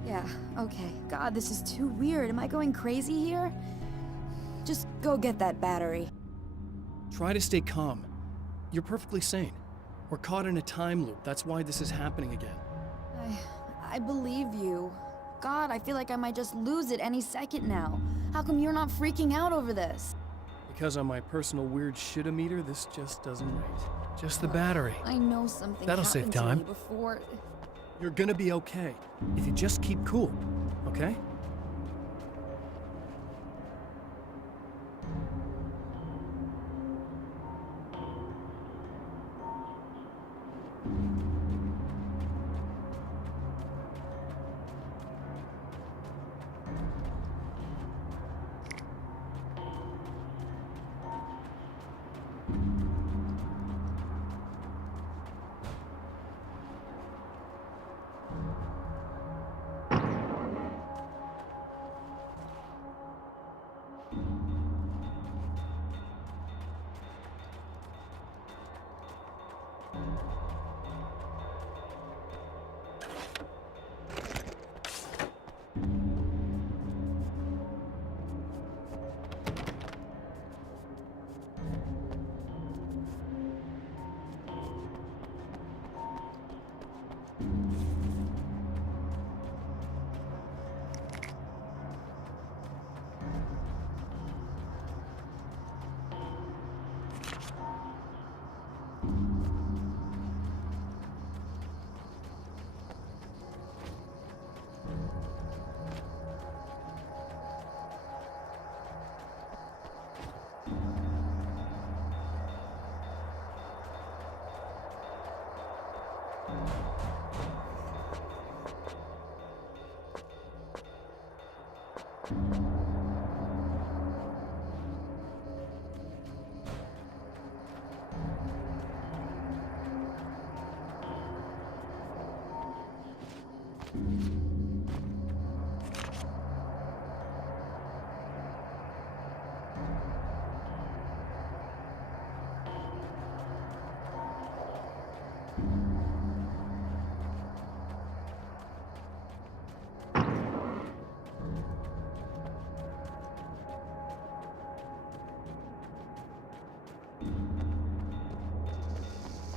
Yeah, okay. God, this is too weird. Am I going crazy here? Just go get that battery. Try to stay calm. You're perfectly sane. We're caught in a time loop. That's why this is happening again. I believe you. God, I feel like I might just lose it any second now. How come you're not freaking out over this? Because on my personal weird shit-o-meter, this just doesn't rate. Just the battery. I know something That'll save happened to time. me before. You're gonna be okay. If you just keep cool, okay?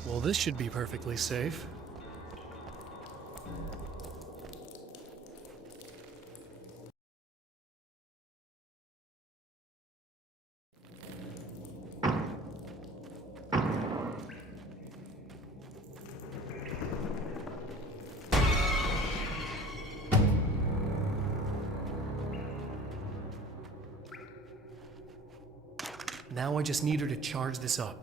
Well, this should be perfectly safe. Now I just need her to charge this up.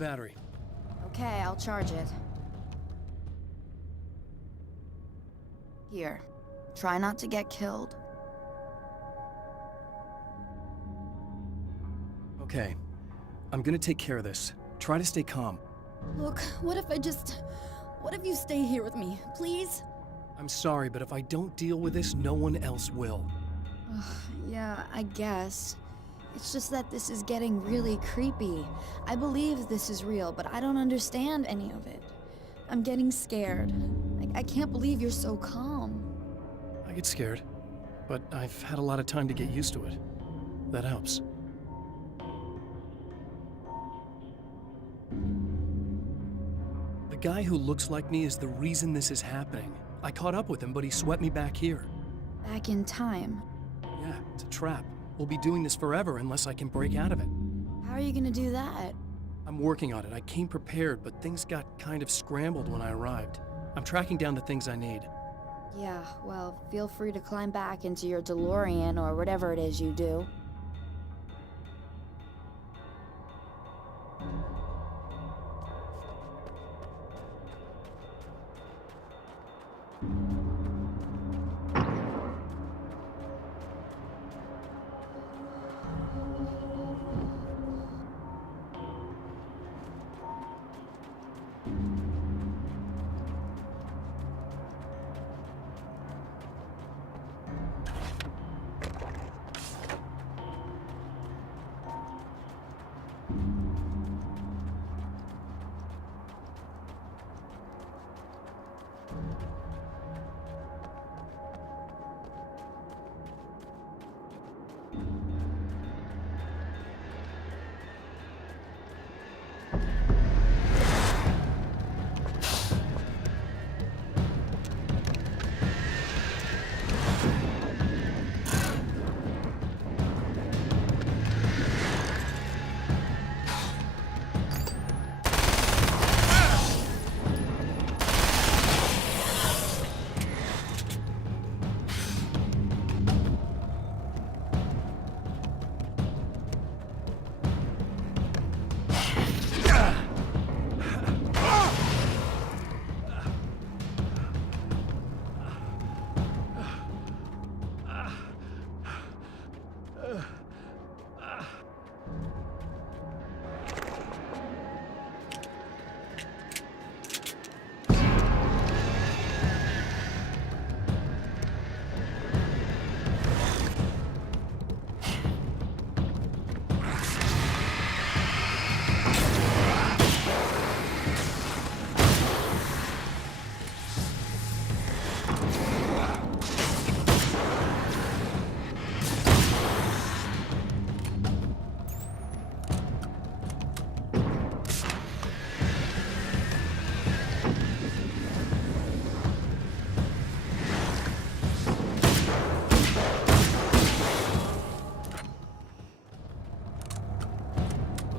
battery. Okay, I'll charge it. Here. Try not to get killed. Okay. I'm gonna take care of this. Try to stay calm. Look, what if you stay here with me, please? I'm sorry, but if I don't deal with this, no one else will. Yeah, I guess. It's just that this is getting really creepy. I believe this is real, but I don't understand any of it. I'm getting scared. I can't believe you're so calm. I get scared, but I've had a lot of time to get used to it. That helps. The guy who looks like me is the reason this is happening. I caught up with him, but he swept me back here. Back in time. Yeah, it's a trap. We'll be doing this forever unless I can break out of it. How are you gonna do that? I'm working on it. I came prepared, but things got kind of scrambled when I arrived. I'm tracking down the things I need. Yeah, well, feel free to climb back into your DeLorean or whatever it is you do.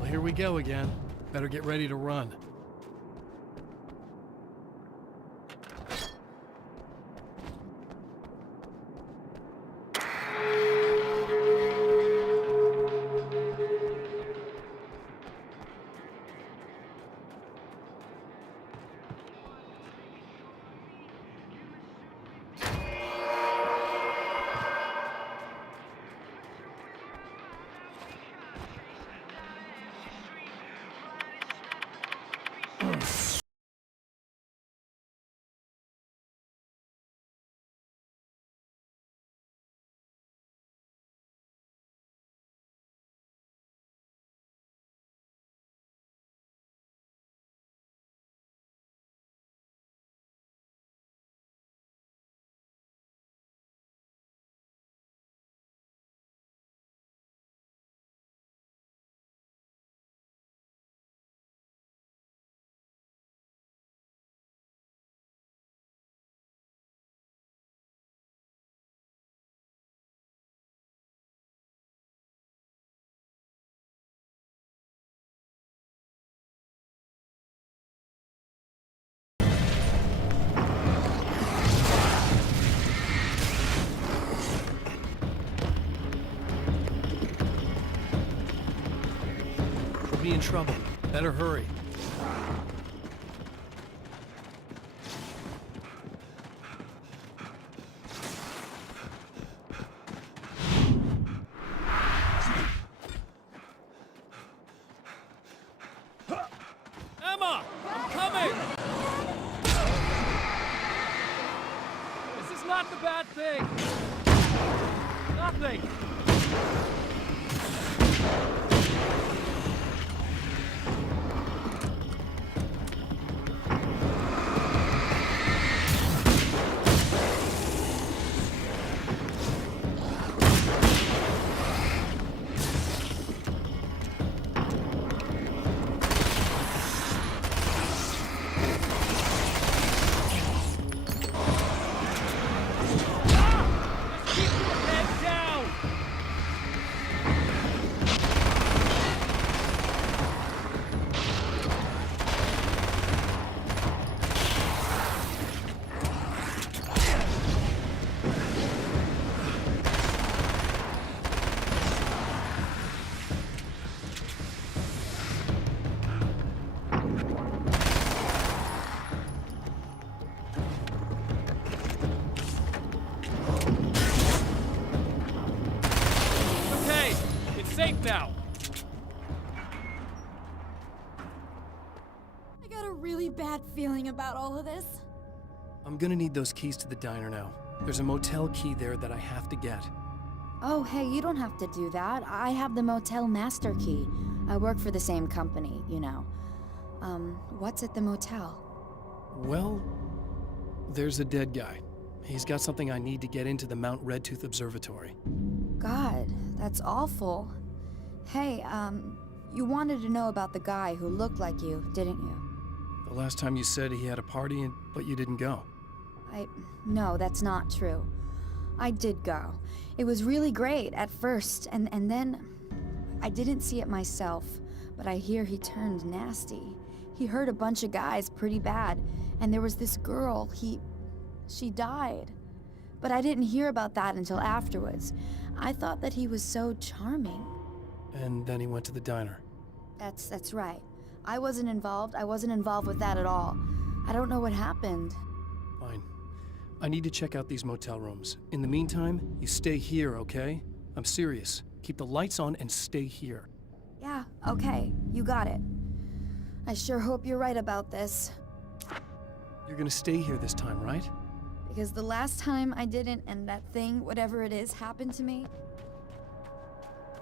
Here we go again. Better get ready to run. We'll be in trouble. Better hurry. Emma! I'm coming! This is not the bad thing! Nothing! Head down! Okay, it's safe now. I got a really bad feeling about all of this. I'm gonna need those keys to the diner now. There's a motel key there that I have to get. Oh, hey, you don't have to do that. I have the motel master key. I work for the same company, you know. What's at the motel? Well, there's a dead guy. He's got something I need to get into the Mount Redtooth Observatory. God, that's awful. Hey, you wanted to know about the guy who looked like you, didn't you? The last time you said he had a party, but you didn't go. No, that's not true. I did go. It was really great at first, and then I didn't see it myself, but I hear he turned nasty. He hurt a bunch of guys pretty bad, and there was this girl, she died. But I didn't hear about that until afterwards. I thought that he was so charming. And then he went to the diner. That's right. I wasn't involved. I wasn't involved with that at all. I don't know what happened. Fine. I need to check out these motel rooms. In the meantime, you stay here, okay? I'm serious. Keep the lights on and stay here. Yeah, okay. You got it. I sure hope you're right about this. You're gonna stay here this time, right? Because the last time I didn't, and that thing, whatever it is, happened to me.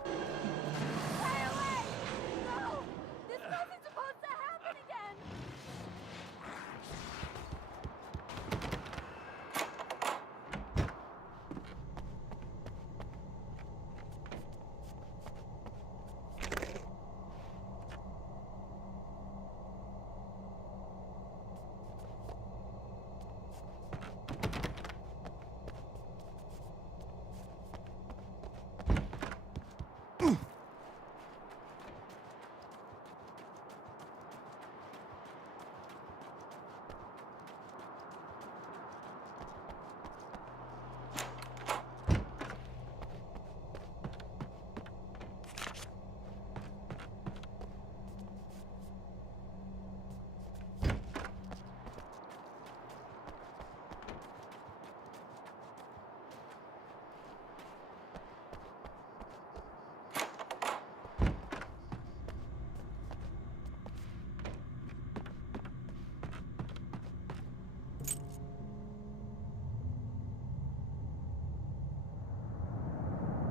Stay away! No! This wasn't supposed to happen again!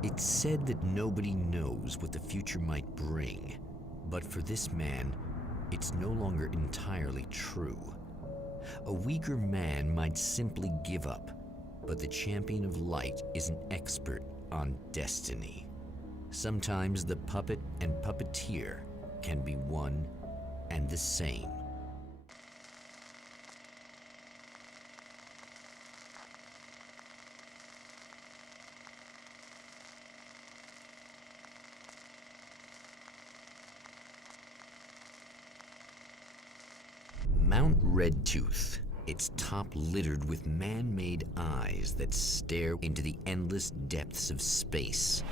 It's said that nobody knows what the future might bring, but for this man, it's no longer entirely true. A weaker man might simply give up, but the champion of light is an expert on destiny. Sometimes the puppet and puppeteer can be one and the same. Mount Redtooth, its top littered with man-made eyes that stare into the endless depths of space.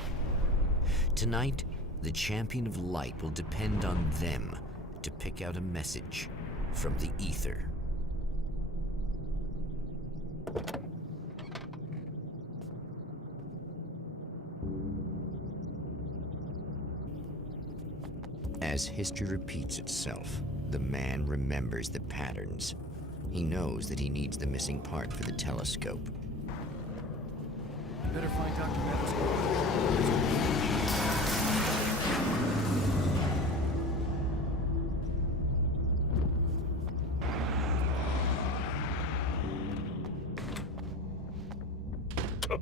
Tonight, the champion of light will depend on them to pick out a message from the ether. As history repeats itself, the man remembers the patterns. He knows that he needs the missing part for the telescope. Better find Dr. Meadows.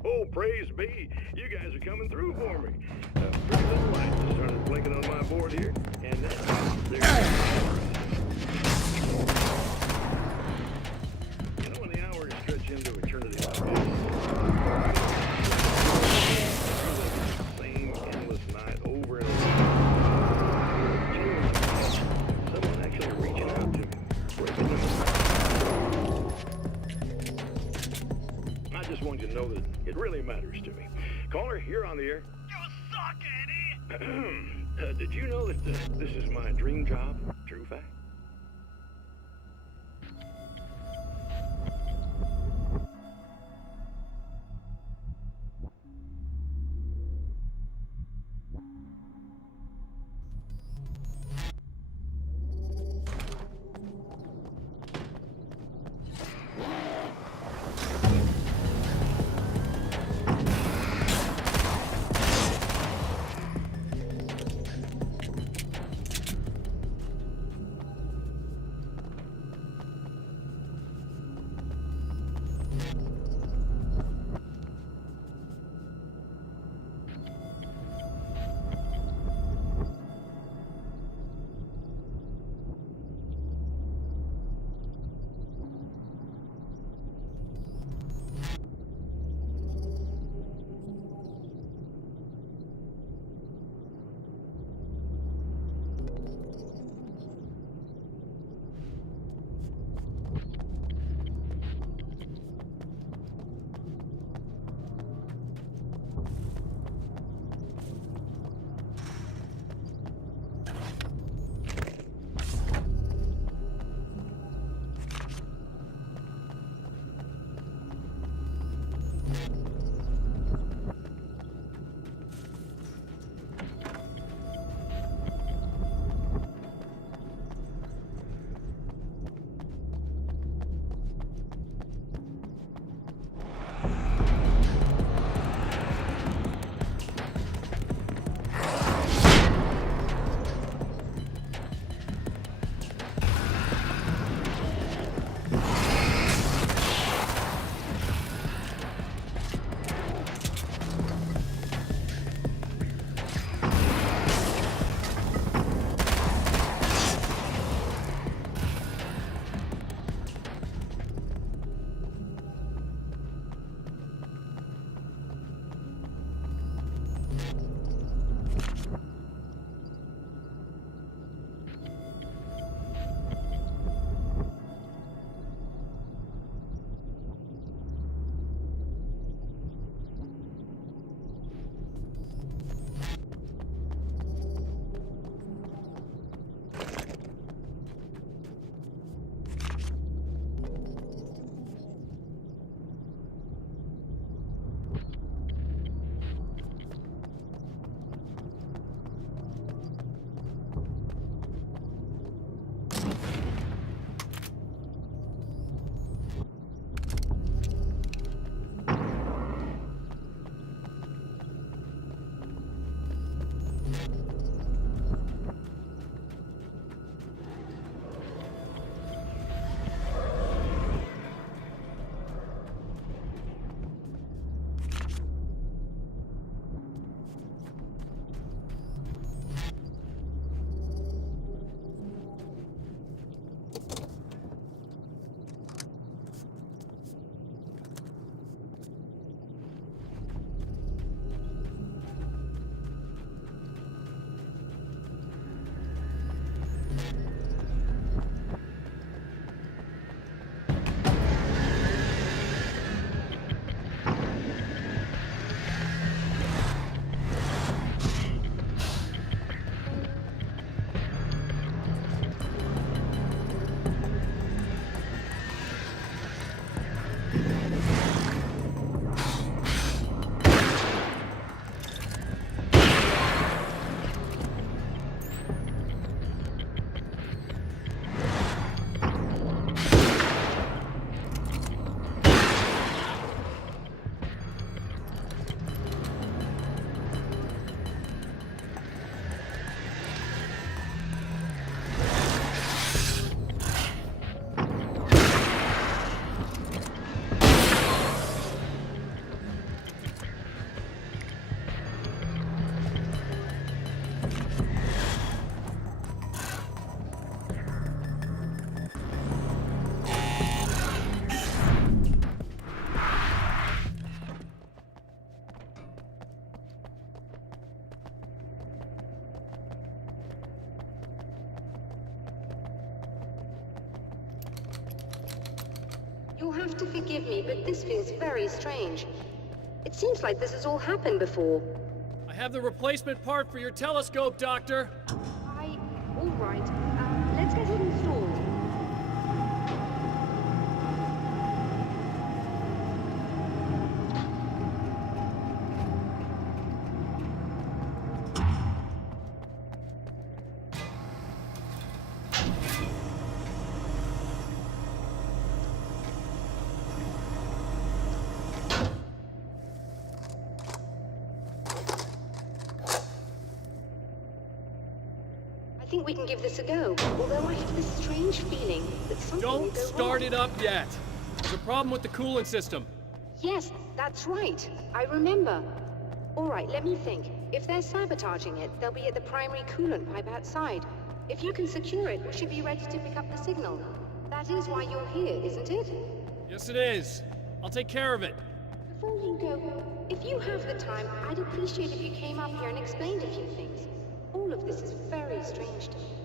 Oh, praise be. You guys are coming through for me. Pretty little light just started blinking on my board here. And there's you know when the hours stretch into eternity like this? Same endless night over and over. You know, someone actually reaching out to me. Breaking them. I just want you to know that it really matters to me. Caller, you're on the air. You suck, Eddie! Did you know that this is my dream job? True fact. You'll have to forgive me, but this feels very strange. It seems like this has all happened before. I have the replacement part for your telescope, Doctor. All right. Let's get it installed. I think we can give this a go, although I have this strange feeling that something will Don't go start wrong. it up yet. There's a problem with the coolant system. Yes, that's right. I remember. All right, let me think. If they're sabotaging it, they'll be at the primary coolant pipe outside. If you can secure it, we should be ready to pick up the signal. That is why you're here, isn't it? Yes, it is. I'll take care of it. Before you go, if you have the time, I'd appreciate if you came up here and explained a few things. All of this is very strange to me.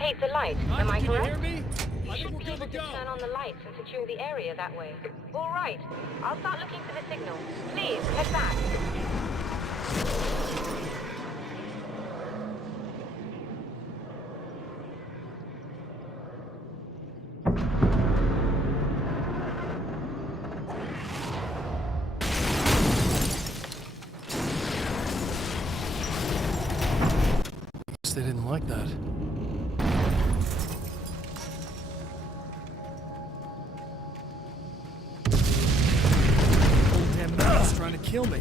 hate the light, am I correct? Can you hear me? You should be able to turn on the lights and secure the area that way. All right. I'll start looking for the signal. Please, head back. They didn't like that. Old damn man's trying to kill me.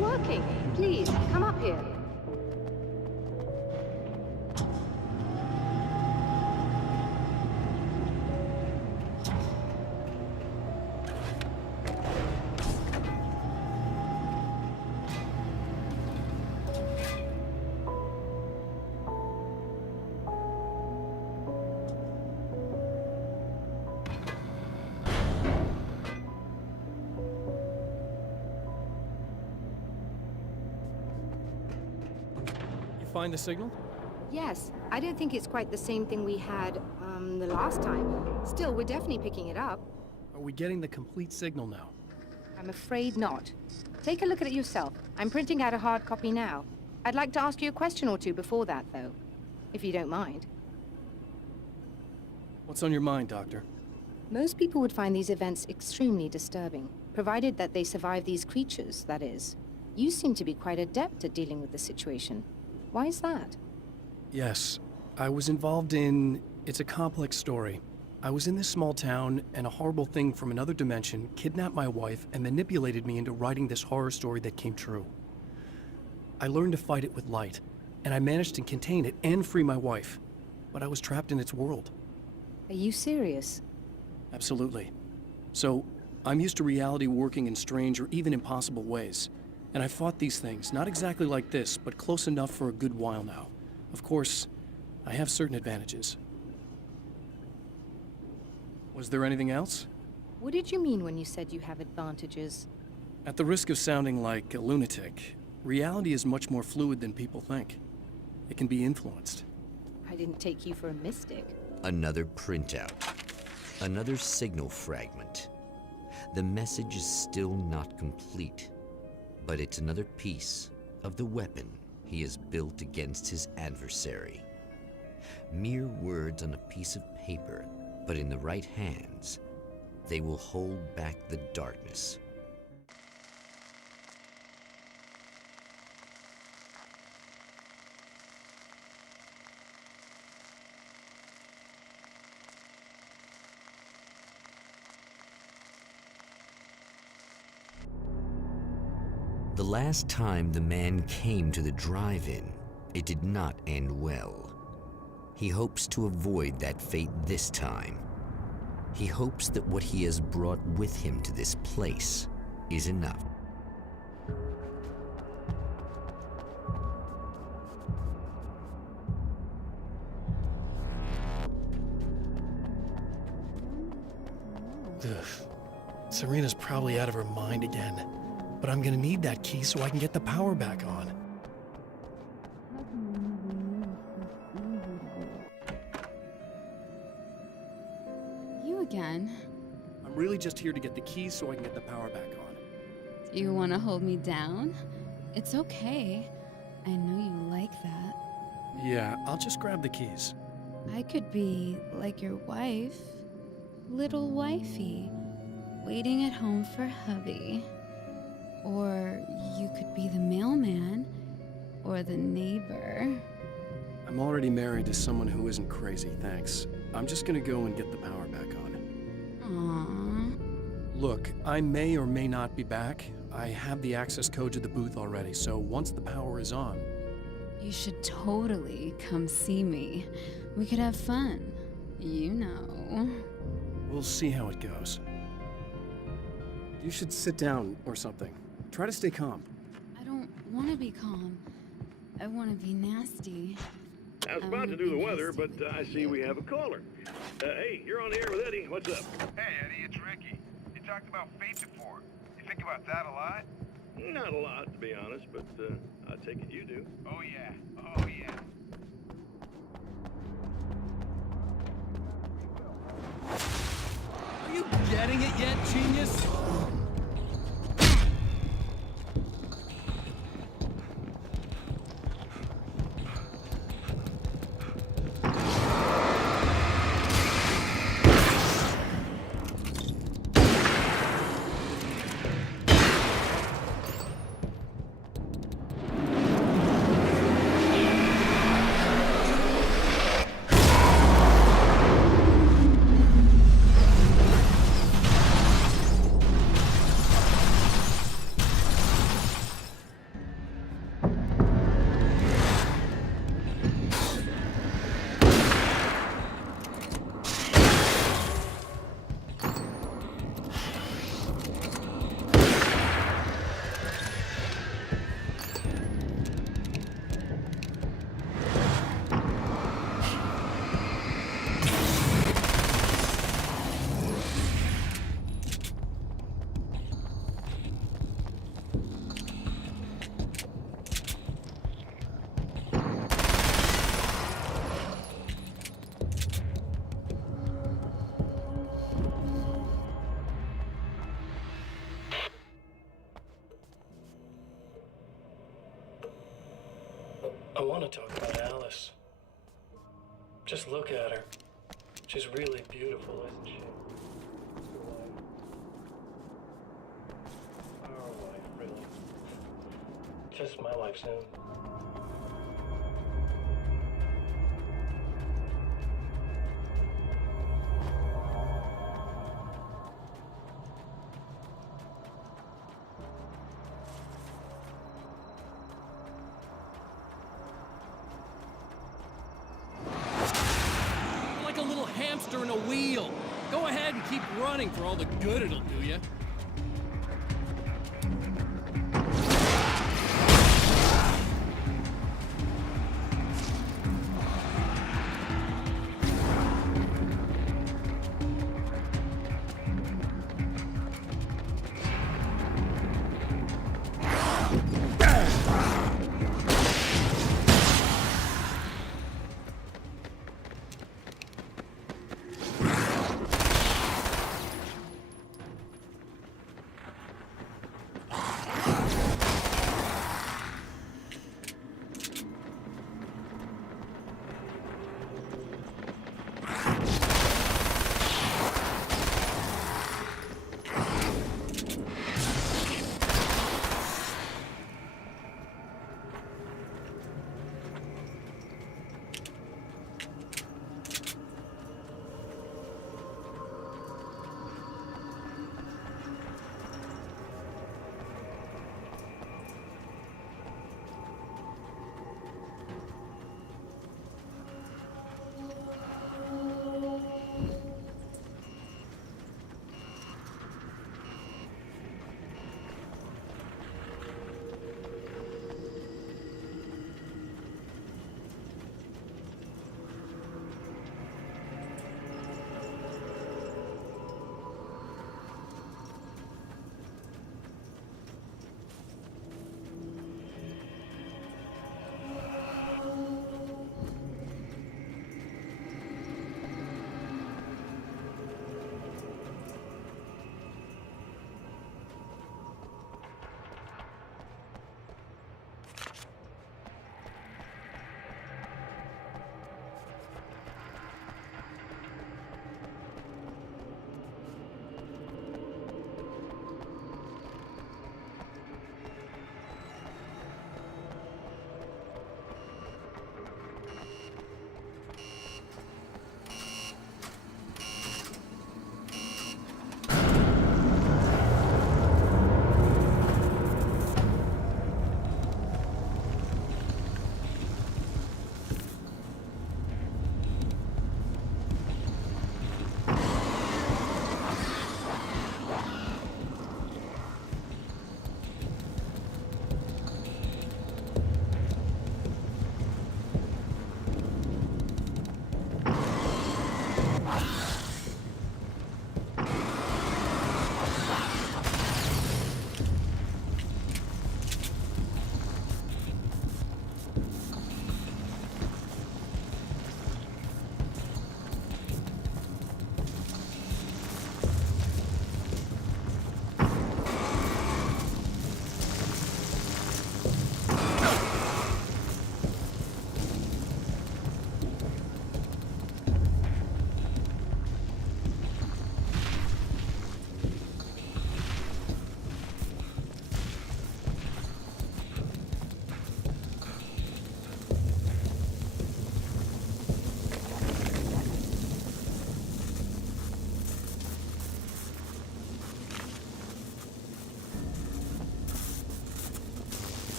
working. Please, come up here. Find the signal? Yes, I don't think it's quite the same thing we had, the last time. Still, we're definitely picking it up. Are we getting the complete signal now? I'm afraid not. Take a look at it yourself. I'm printing out a hard copy now. I'd like to ask you a question or two before that, though, if you don't mind. What's on your mind, Doctor? Most people would find these events extremely disturbing, provided that they survive these creatures, that is. You seem to be quite adept at dealing with the situation. Why is that? Yes, I was involved in... It's a complex story. I was in this small town, and a horrible thing from another dimension kidnapped my wife and manipulated me into writing this horror story that came true. I learned to fight it with light, and I managed to contain it and free my wife. But I was trapped in its world. Are you serious? Absolutely. So, I'm used to reality working in strange or even impossible ways. And I fought these things, not exactly like this, but close enough for a good while now. Of course, I have certain advantages. Was there anything else? What did you mean when you said you have advantages? At the risk of sounding like a lunatic, reality is much more fluid than people think. It can be influenced. I didn't take you for a mystic. Another printout. Another signal fragment. The message is still not complete. But it's another piece of the weapon he has built against his adversary. Mere words on a piece of paper, but in the right hands, they will hold back the darkness. The last time the man came to the drive-in, it did not end well. He hopes to avoid that fate this time. He hopes that what he has brought with him to this place is enough. Ugh. Serena's probably out of her mind again. But I'm gonna need that key so I can get the power back on. You again? I'm really just here to get the keys so I can get the power back on. Do you want to hold me down? It's okay. I know you like that. Yeah, I'll just grab the keys. I could be like your wife. Little wifey. Waiting at home for hubby. Or you could be the mailman, or the neighbor. I'm already married to someone who isn't crazy, thanks. I'm just gonna go and get the power back on. Aww. Look, I may or may not be back. I have the access code to the booth already, so once the power is on... You should totally come see me. We could have fun. You know. We'll see how it goes. You should sit down or something. Try to stay calm. I don't want to be calm. I want to be nasty. I was about to do the weather, but I see we have a caller. Hey, you're on the air with Eddie. What's up? Hey, Eddie, it's Ricky. You talked about fate before. You think about that a lot? Not a lot, to be honest, but I take it you do. Oh, yeah. Oh, yeah. Are you getting it yet, genius? I want to talk about Alice. Just look at her. She's really beautiful, isn't she? Our wife, really. Just my wife soon. Like a little hamster in a wheel. Go ahead and keep running for all the good it'll do you.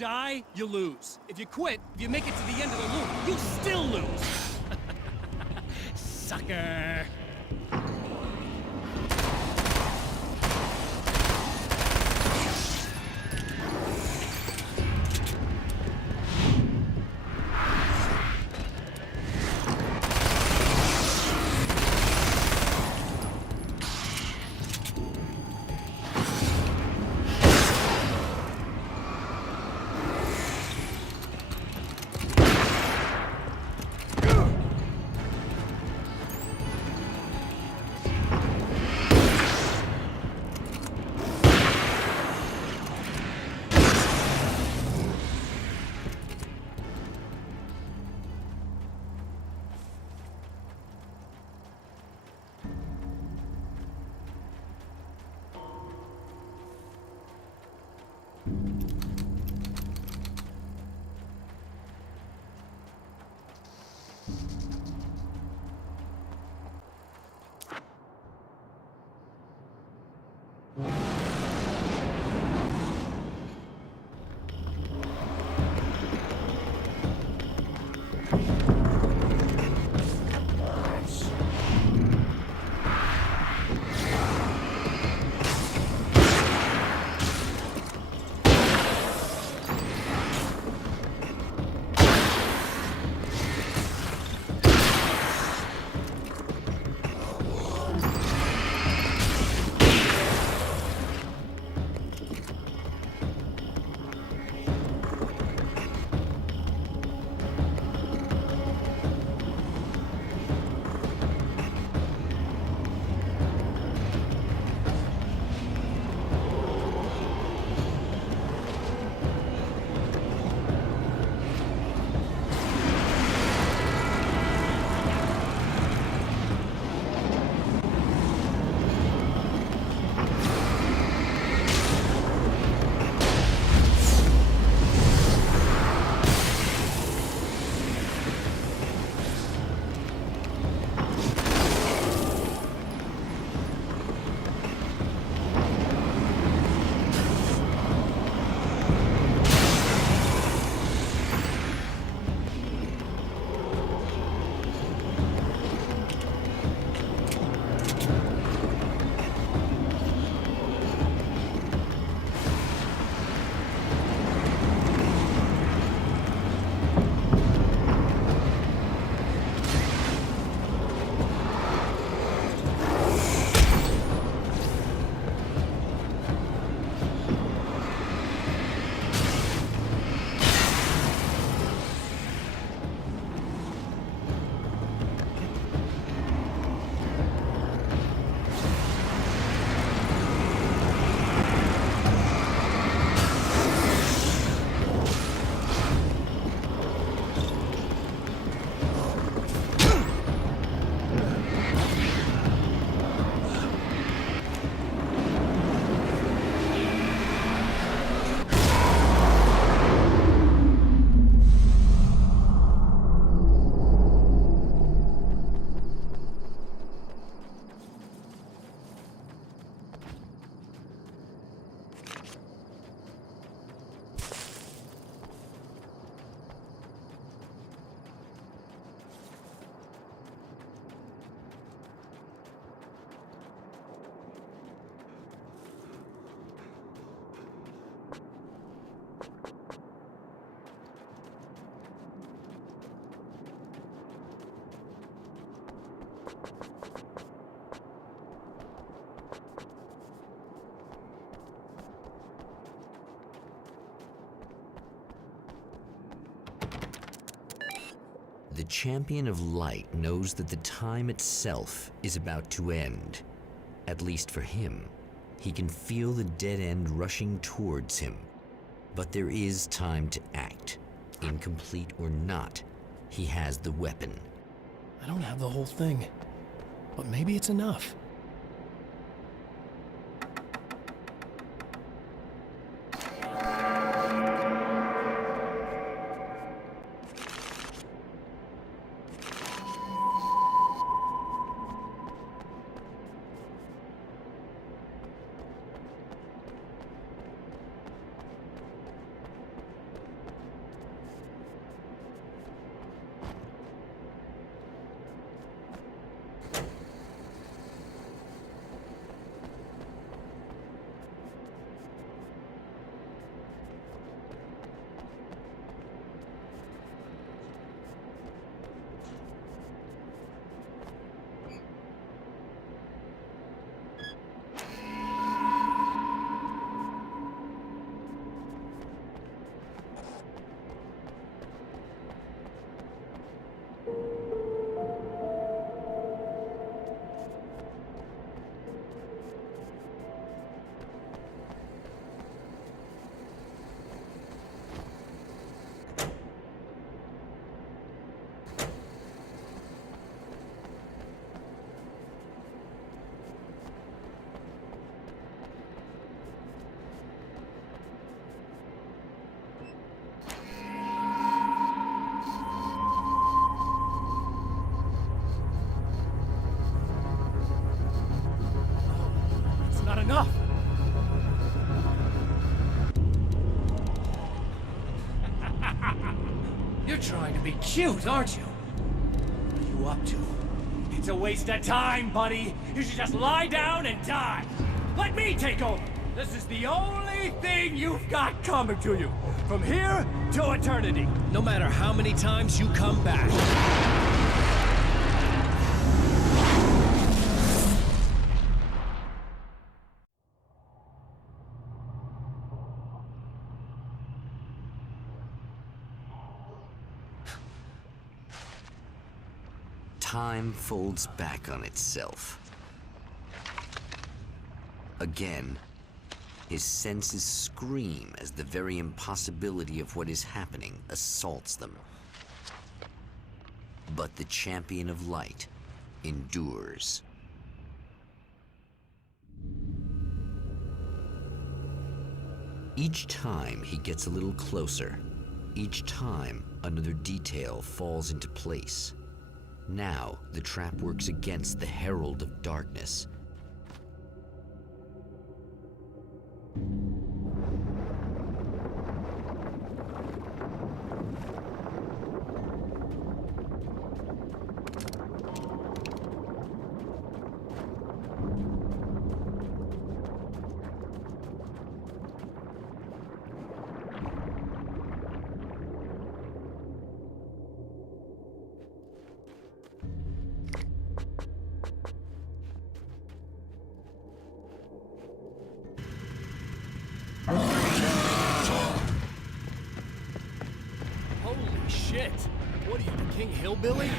die, you lose. If you quit, if you make it to the end of the loop, you'll still lose. Sucker. The Champion of Light knows that the time itself is about to end. At least for him. He can feel the dead end rushing towards him. But there is time to act. Incomplete or not, he has the weapon. I don't have the whole thing, but maybe it's enough. enough! You're trying to be cute, aren't you? What are you up to? It's a waste of time, buddy. You should just lie down and die. Let me take over. This is the only thing you've got coming to you. From here to eternity. No matter how many times you come back. Time folds back on itself. Again, his senses scream as the very impossibility of what is happening assaults them. But the champion of light endures. Each time he gets a little closer, each time another detail falls into place. Now, the trap works against the Herald of Darkness. Holy shit! What are you, the King Hillbilly?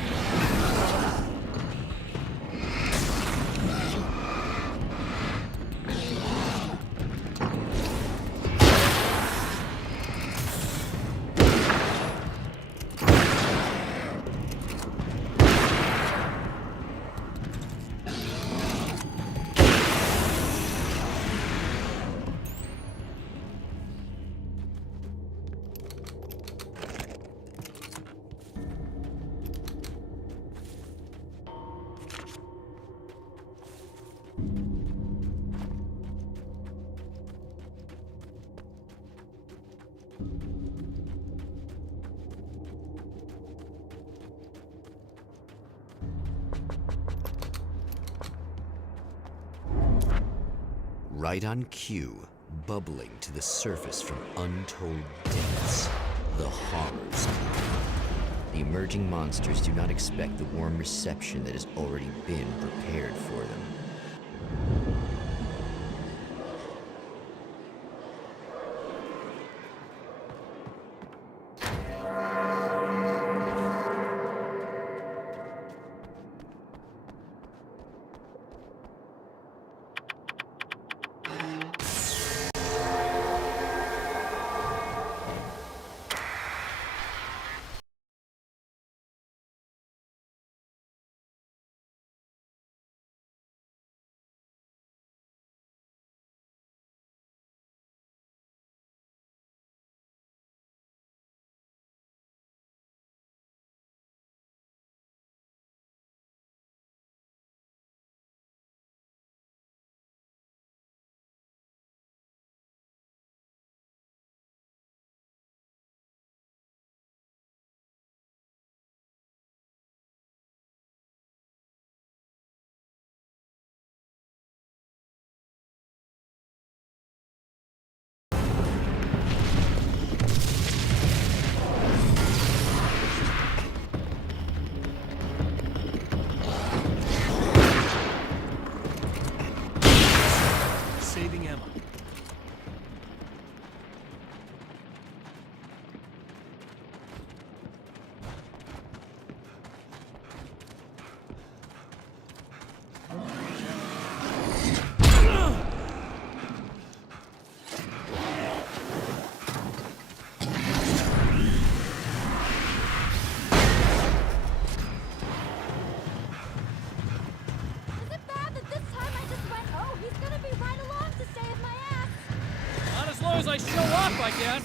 Right on cue, bubbling to the surface from untold depths, the horrors come. The emerging monsters do not expect the warm reception that has already been prepared for them. Saving Emma. As I show up, I guess.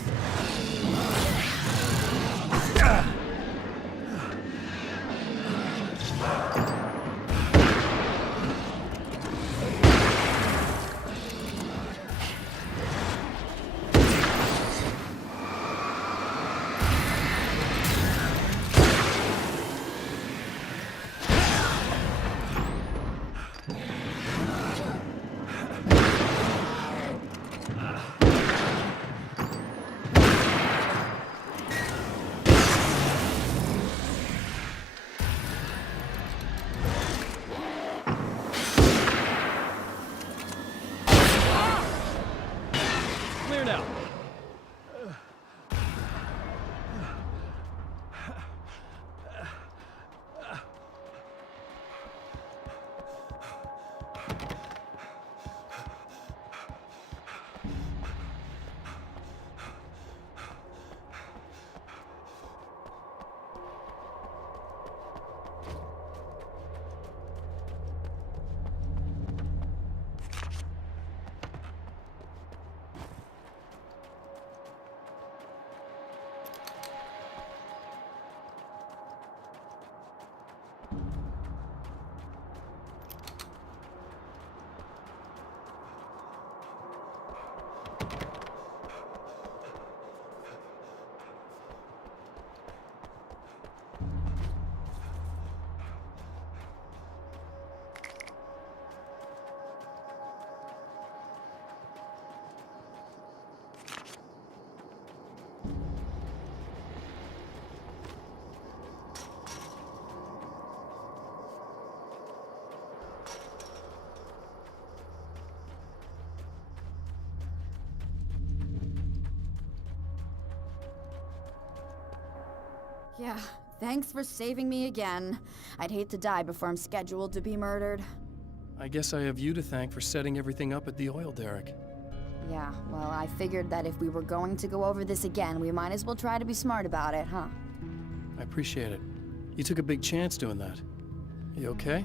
Yeah, thanks for saving me again. I'd hate to die before I'm scheduled to be murdered. I guess I have you to thank for setting everything up at the oil derrick. Yeah, well, I figured that if we were going to go over this again, we might as well try to be smart about it, huh? I appreciate it. You took a big chance doing that. You okay?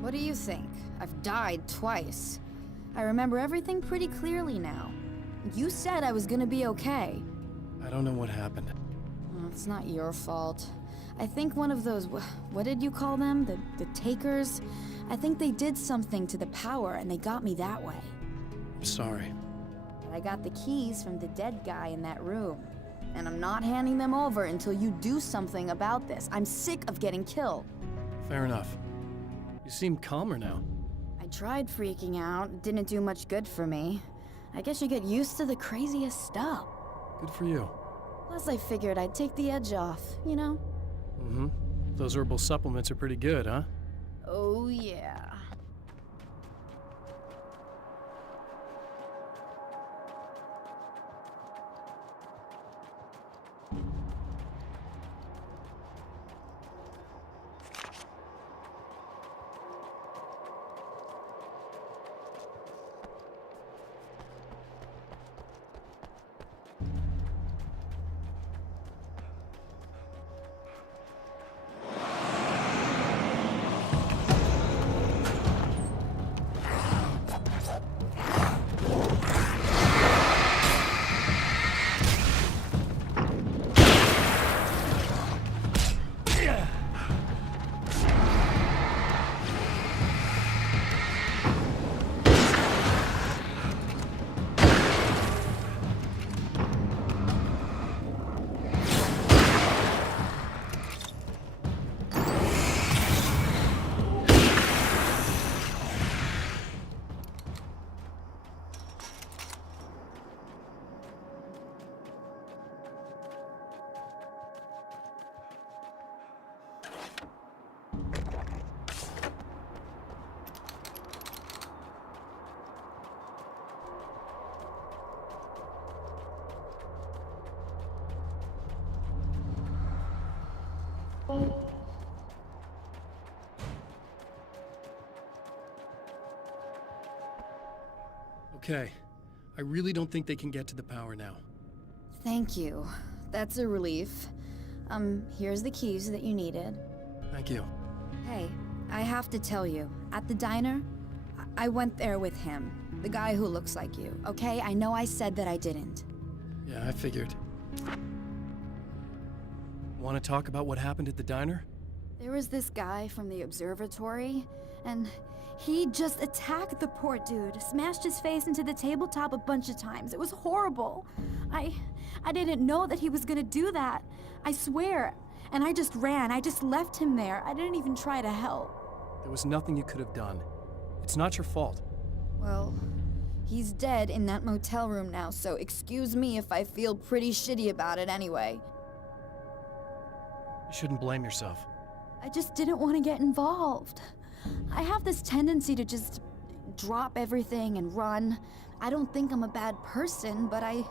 What do you think? I've died twice. I remember everything pretty clearly now. You said I was gonna be okay. I don't know what happened. Well, it's not your fault. I think one of those, what did you call them? The takers? I think they did something to the power and they got me that way. I'm sorry. But I got the keys from the dead guy in that room. And I'm not handing them over until you do something about this. I'm sick of getting killed. Fair enough. You seem calmer now. I tried freaking out. It didn't do much good for me. I guess you get used to the craziest stuff. Good for you. Plus, I figured I'd take the edge off, you know? Mm-hmm. Those herbal supplements are pretty good, huh? Oh, yeah. Okay. I really don't think they can get to the power now. Thank you. That's a relief. Here's the keys that you needed. Thank you. Hey, I have to tell you, at the diner, I went there with him. The guy who looks like you, okay? I know I said that I didn't. Yeah, I figured. Want to talk about what happened at the diner? There was this guy from the observatory, and he just attacked the poor dude, smashed his face into the tabletop a bunch of times. It was horrible. I didn't know that he was gonna do that. I swear. And I just ran. I just left him there. I didn't even try to help. There was nothing you could have done. It's not your fault. Well, he's dead in that motel room now, so excuse me if I feel pretty shitty about it anyway. You shouldn't blame yourself. I just didn't want to get involved. I have this tendency to just drop everything and run. I don't think I'm a bad person, but I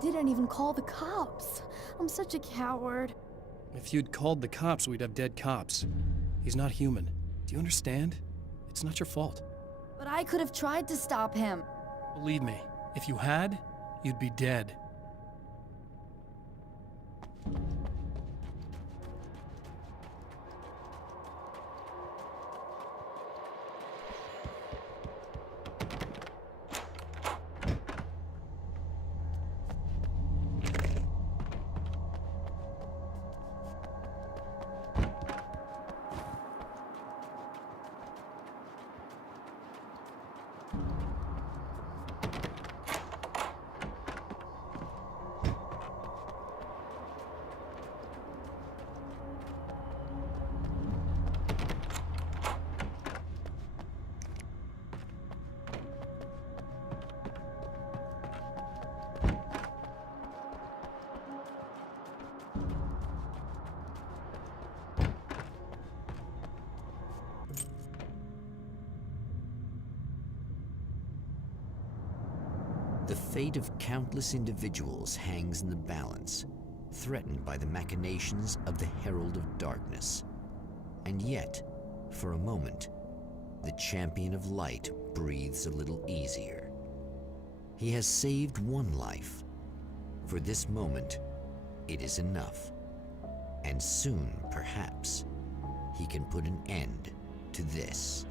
didn't even call the cops. I'm such a coward. If you'd called the cops, we'd have dead cops. He's not human. Do you understand? It's not your fault. But I could have tried to stop him. Believe me, if you had, you'd be dead. The fate of countless individuals hangs in the balance. threatened by the machinations of the Herald of Darkness. And yet, for a moment, the Champion of Light breathes a little easier. He has saved one life. For this moment, it is enough. And soon, perhaps, he can put an end to this.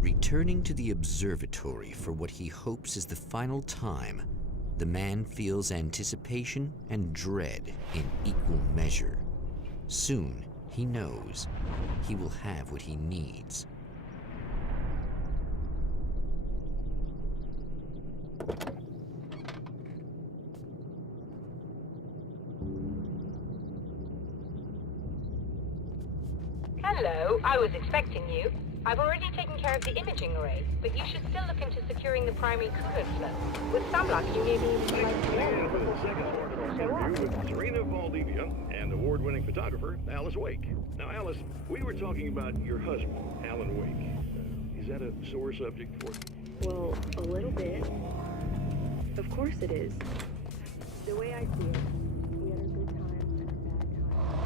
Returning to the observatory for what he hopes is the final time, the man feels anticipation and dread in equal measure. Soon, he knows, he will have what he needs. Hello, I was expecting you. I've already taken care of the imaging array, but you should still look into securing the primary coolant flow. With some luck, you may be able to And for the second part of our interview with Serena Valdivia and award-winning photographer Alice Wake. Now, Alice, we were talking about your husband, Alan Wake. Is that a sore subject for you? Well, a little bit. Of course it is. The way I see it, we had our good times and our bad times.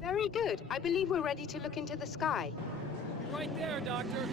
Very good. I believe we're ready to look into the sky. Right there, Doctor.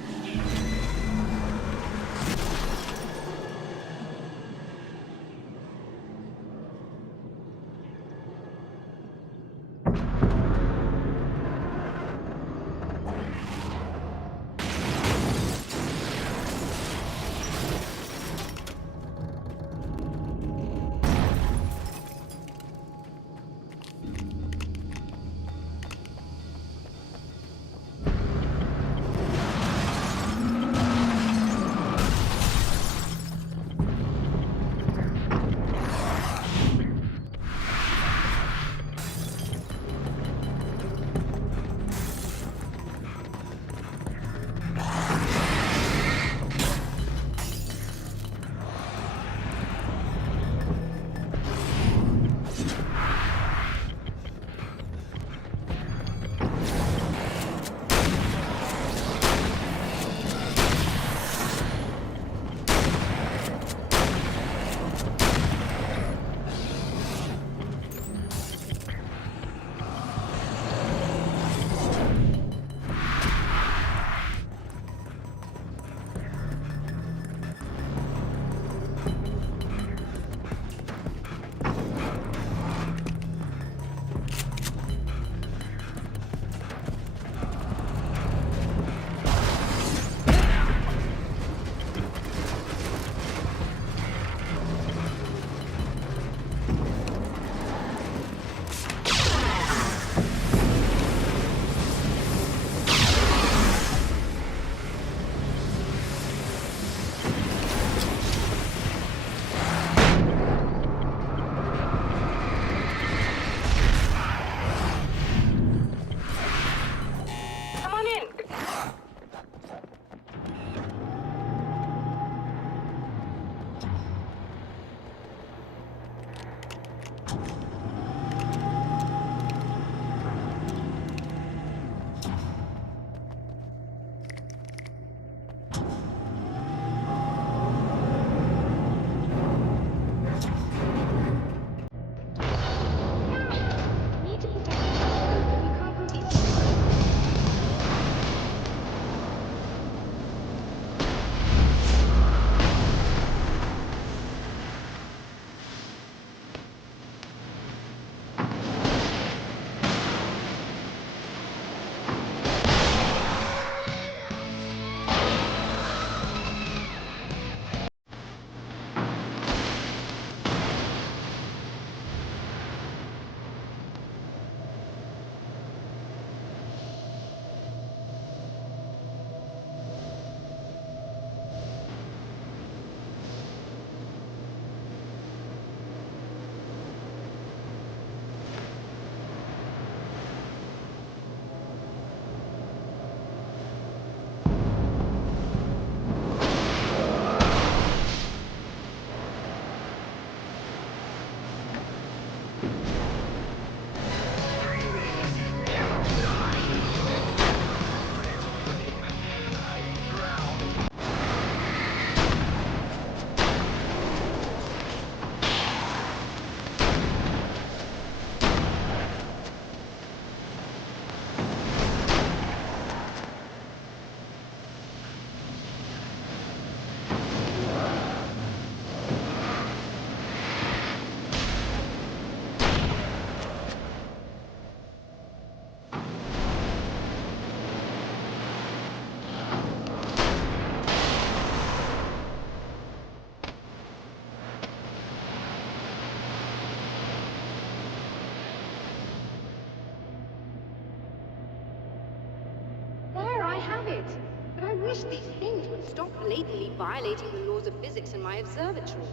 wish these things would stop blatantly violating the laws of physics in my observatory.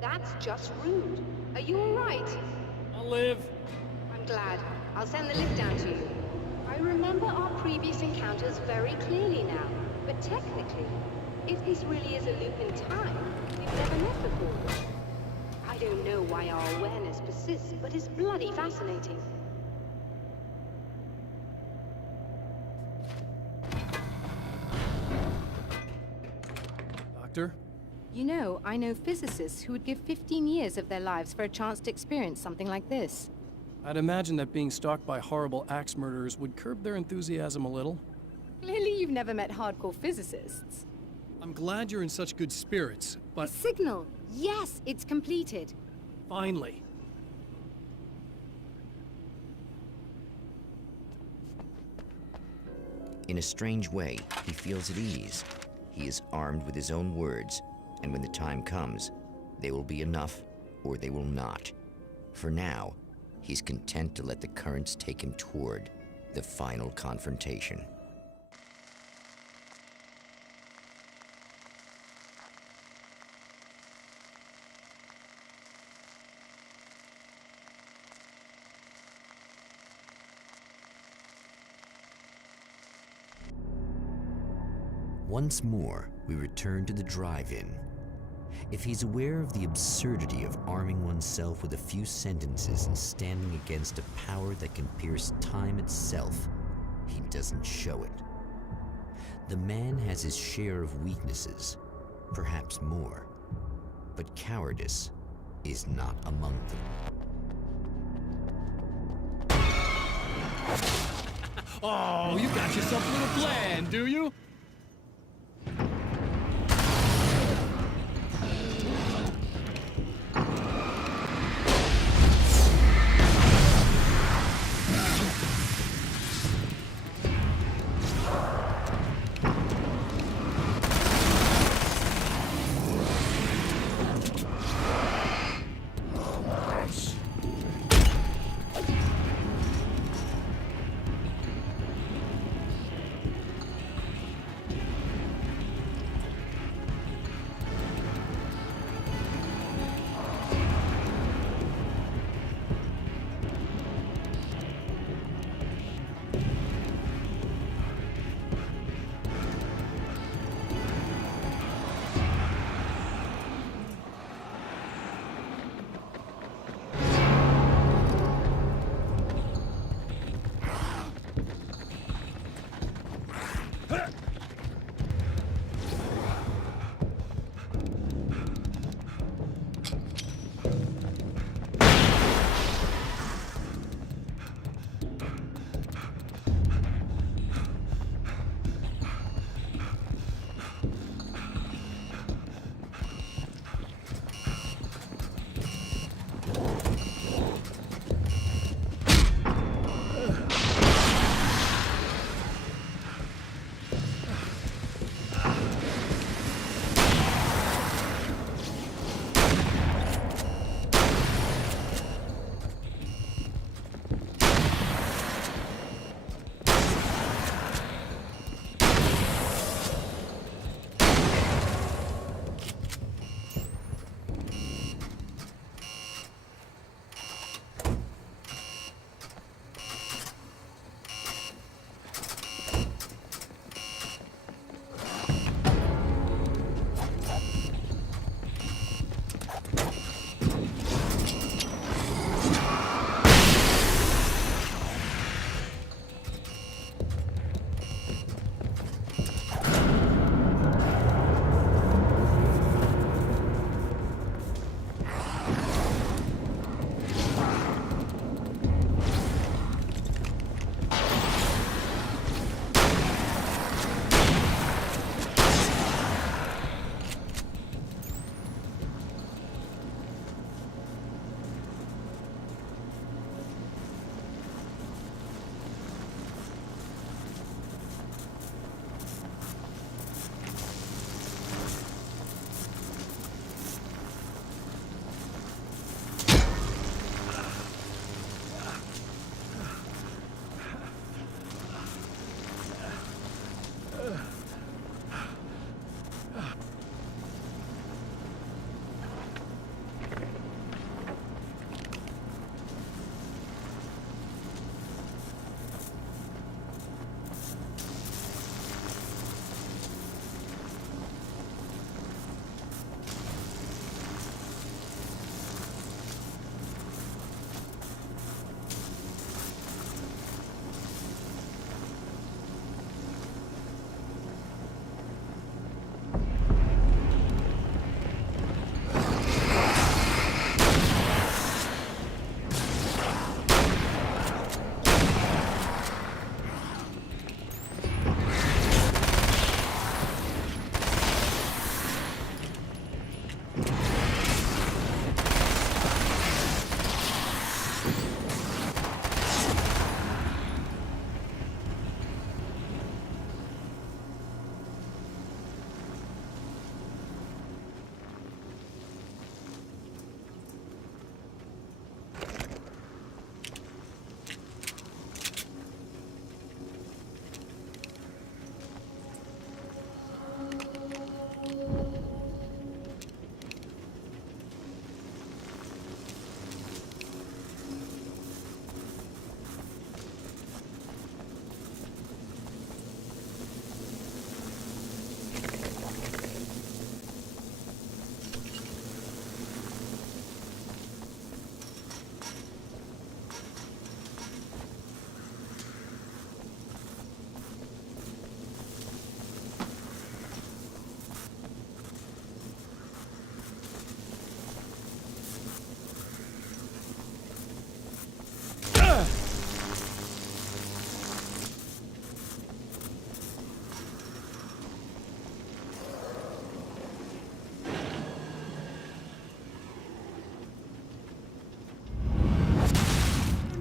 That's just rude. Are you all right? I'll live. I'm glad. I'll send the lift down to you. I remember our previous encounters very clearly now, but technically, if this really is a loop in time, we've never met before. I don't know why our awareness persists, but it's bloody fascinating. Doctor? You know, I know physicists who would give 15 years of their lives for a chance to experience something like this. I'd imagine that being stalked by horrible axe murderers would curb their enthusiasm a little. Clearly you've never met hardcore physicists. I'm glad you're in such good spirits, but... The signal! Yes, it's completed. Finally. In a strange way, he feels at ease. He is armed with his own words, and when the time comes, they will be enough or they will not. For now, he's content to let the currents take him toward the final confrontation. Once more, we return to the drive-in. If he's aware of the absurdity of arming oneself with a few sentences and standing against a power that can pierce time itself, he doesn't show it. The man has his share of weaknesses, perhaps more, but cowardice is not among them. Oh, you got yourself a little plan, do you?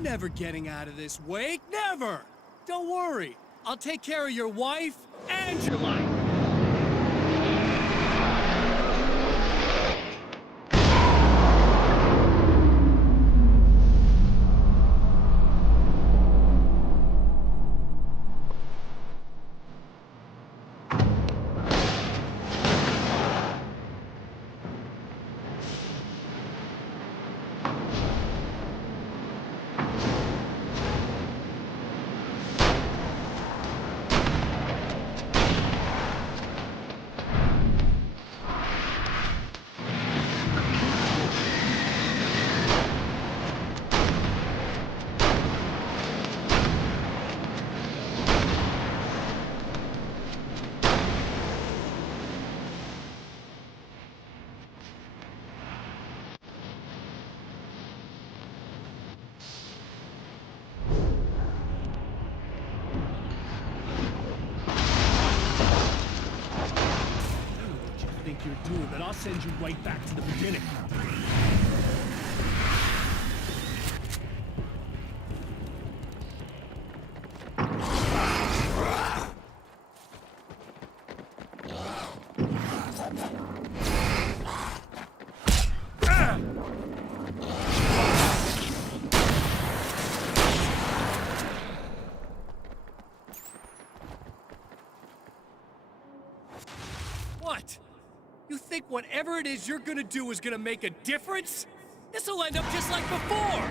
never getting out of this, Wake. Never! Don't worry. I'll take care of your wife and your life. You're doing, but I'll send you right back to the beginning. What? You think whatever it is you're gonna do is gonna make a difference? This'll end up just like before!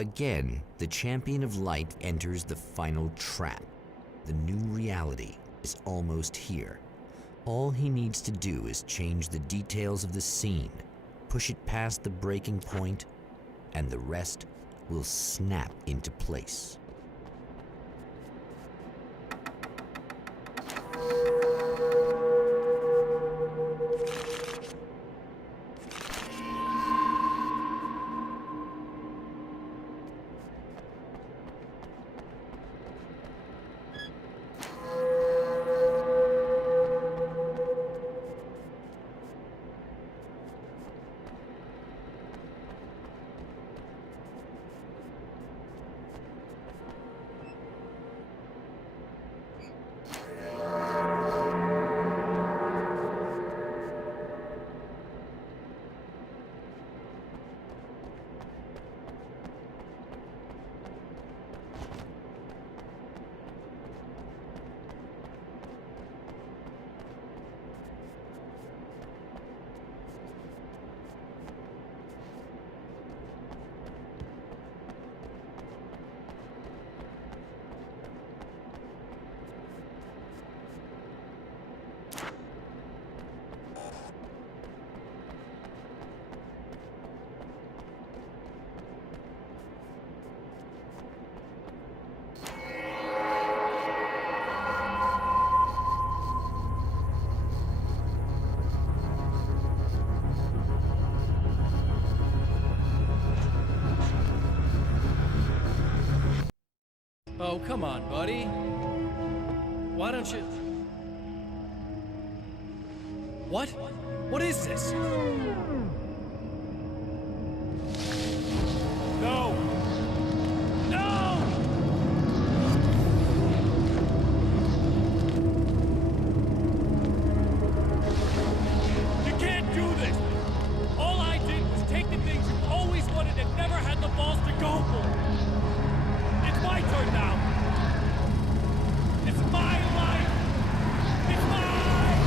Again, the Champion of Light enters the final trap. The new reality is almost here. All he needs to do is change the details of the scene, push it past the breaking point, and the rest will snap into place. Oh, come on, buddy. Why don't you... What? What is this? No! No! You can't do this! All I did was take the things you always wanted and never had the balls to go for. It's my turn now. It's my life. It's my life!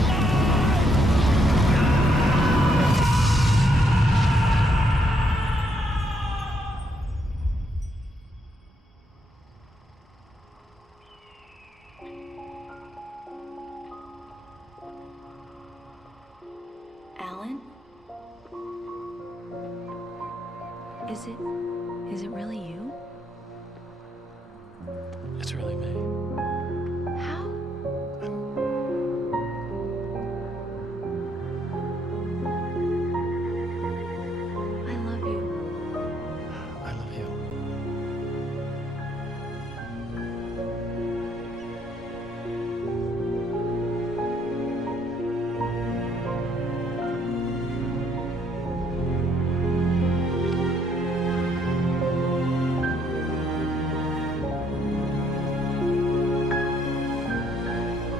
Alan? Is it really you? It's really me. How? I love you. I love you.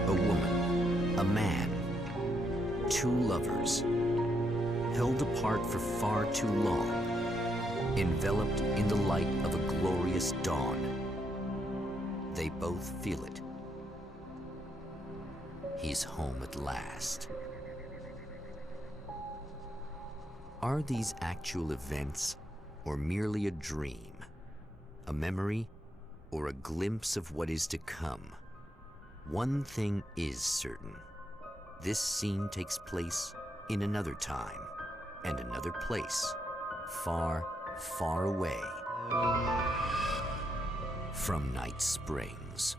A woman, a man, two lovers, held apart for far too long, enveloped in the light of a glorious dawn. They both feel it. He's home at last. Are these actual events, or merely a dream? A memory, or a glimpse of what is to come? One thing is certain. This scene takes place in another time and another place, far, far away from Night Springs.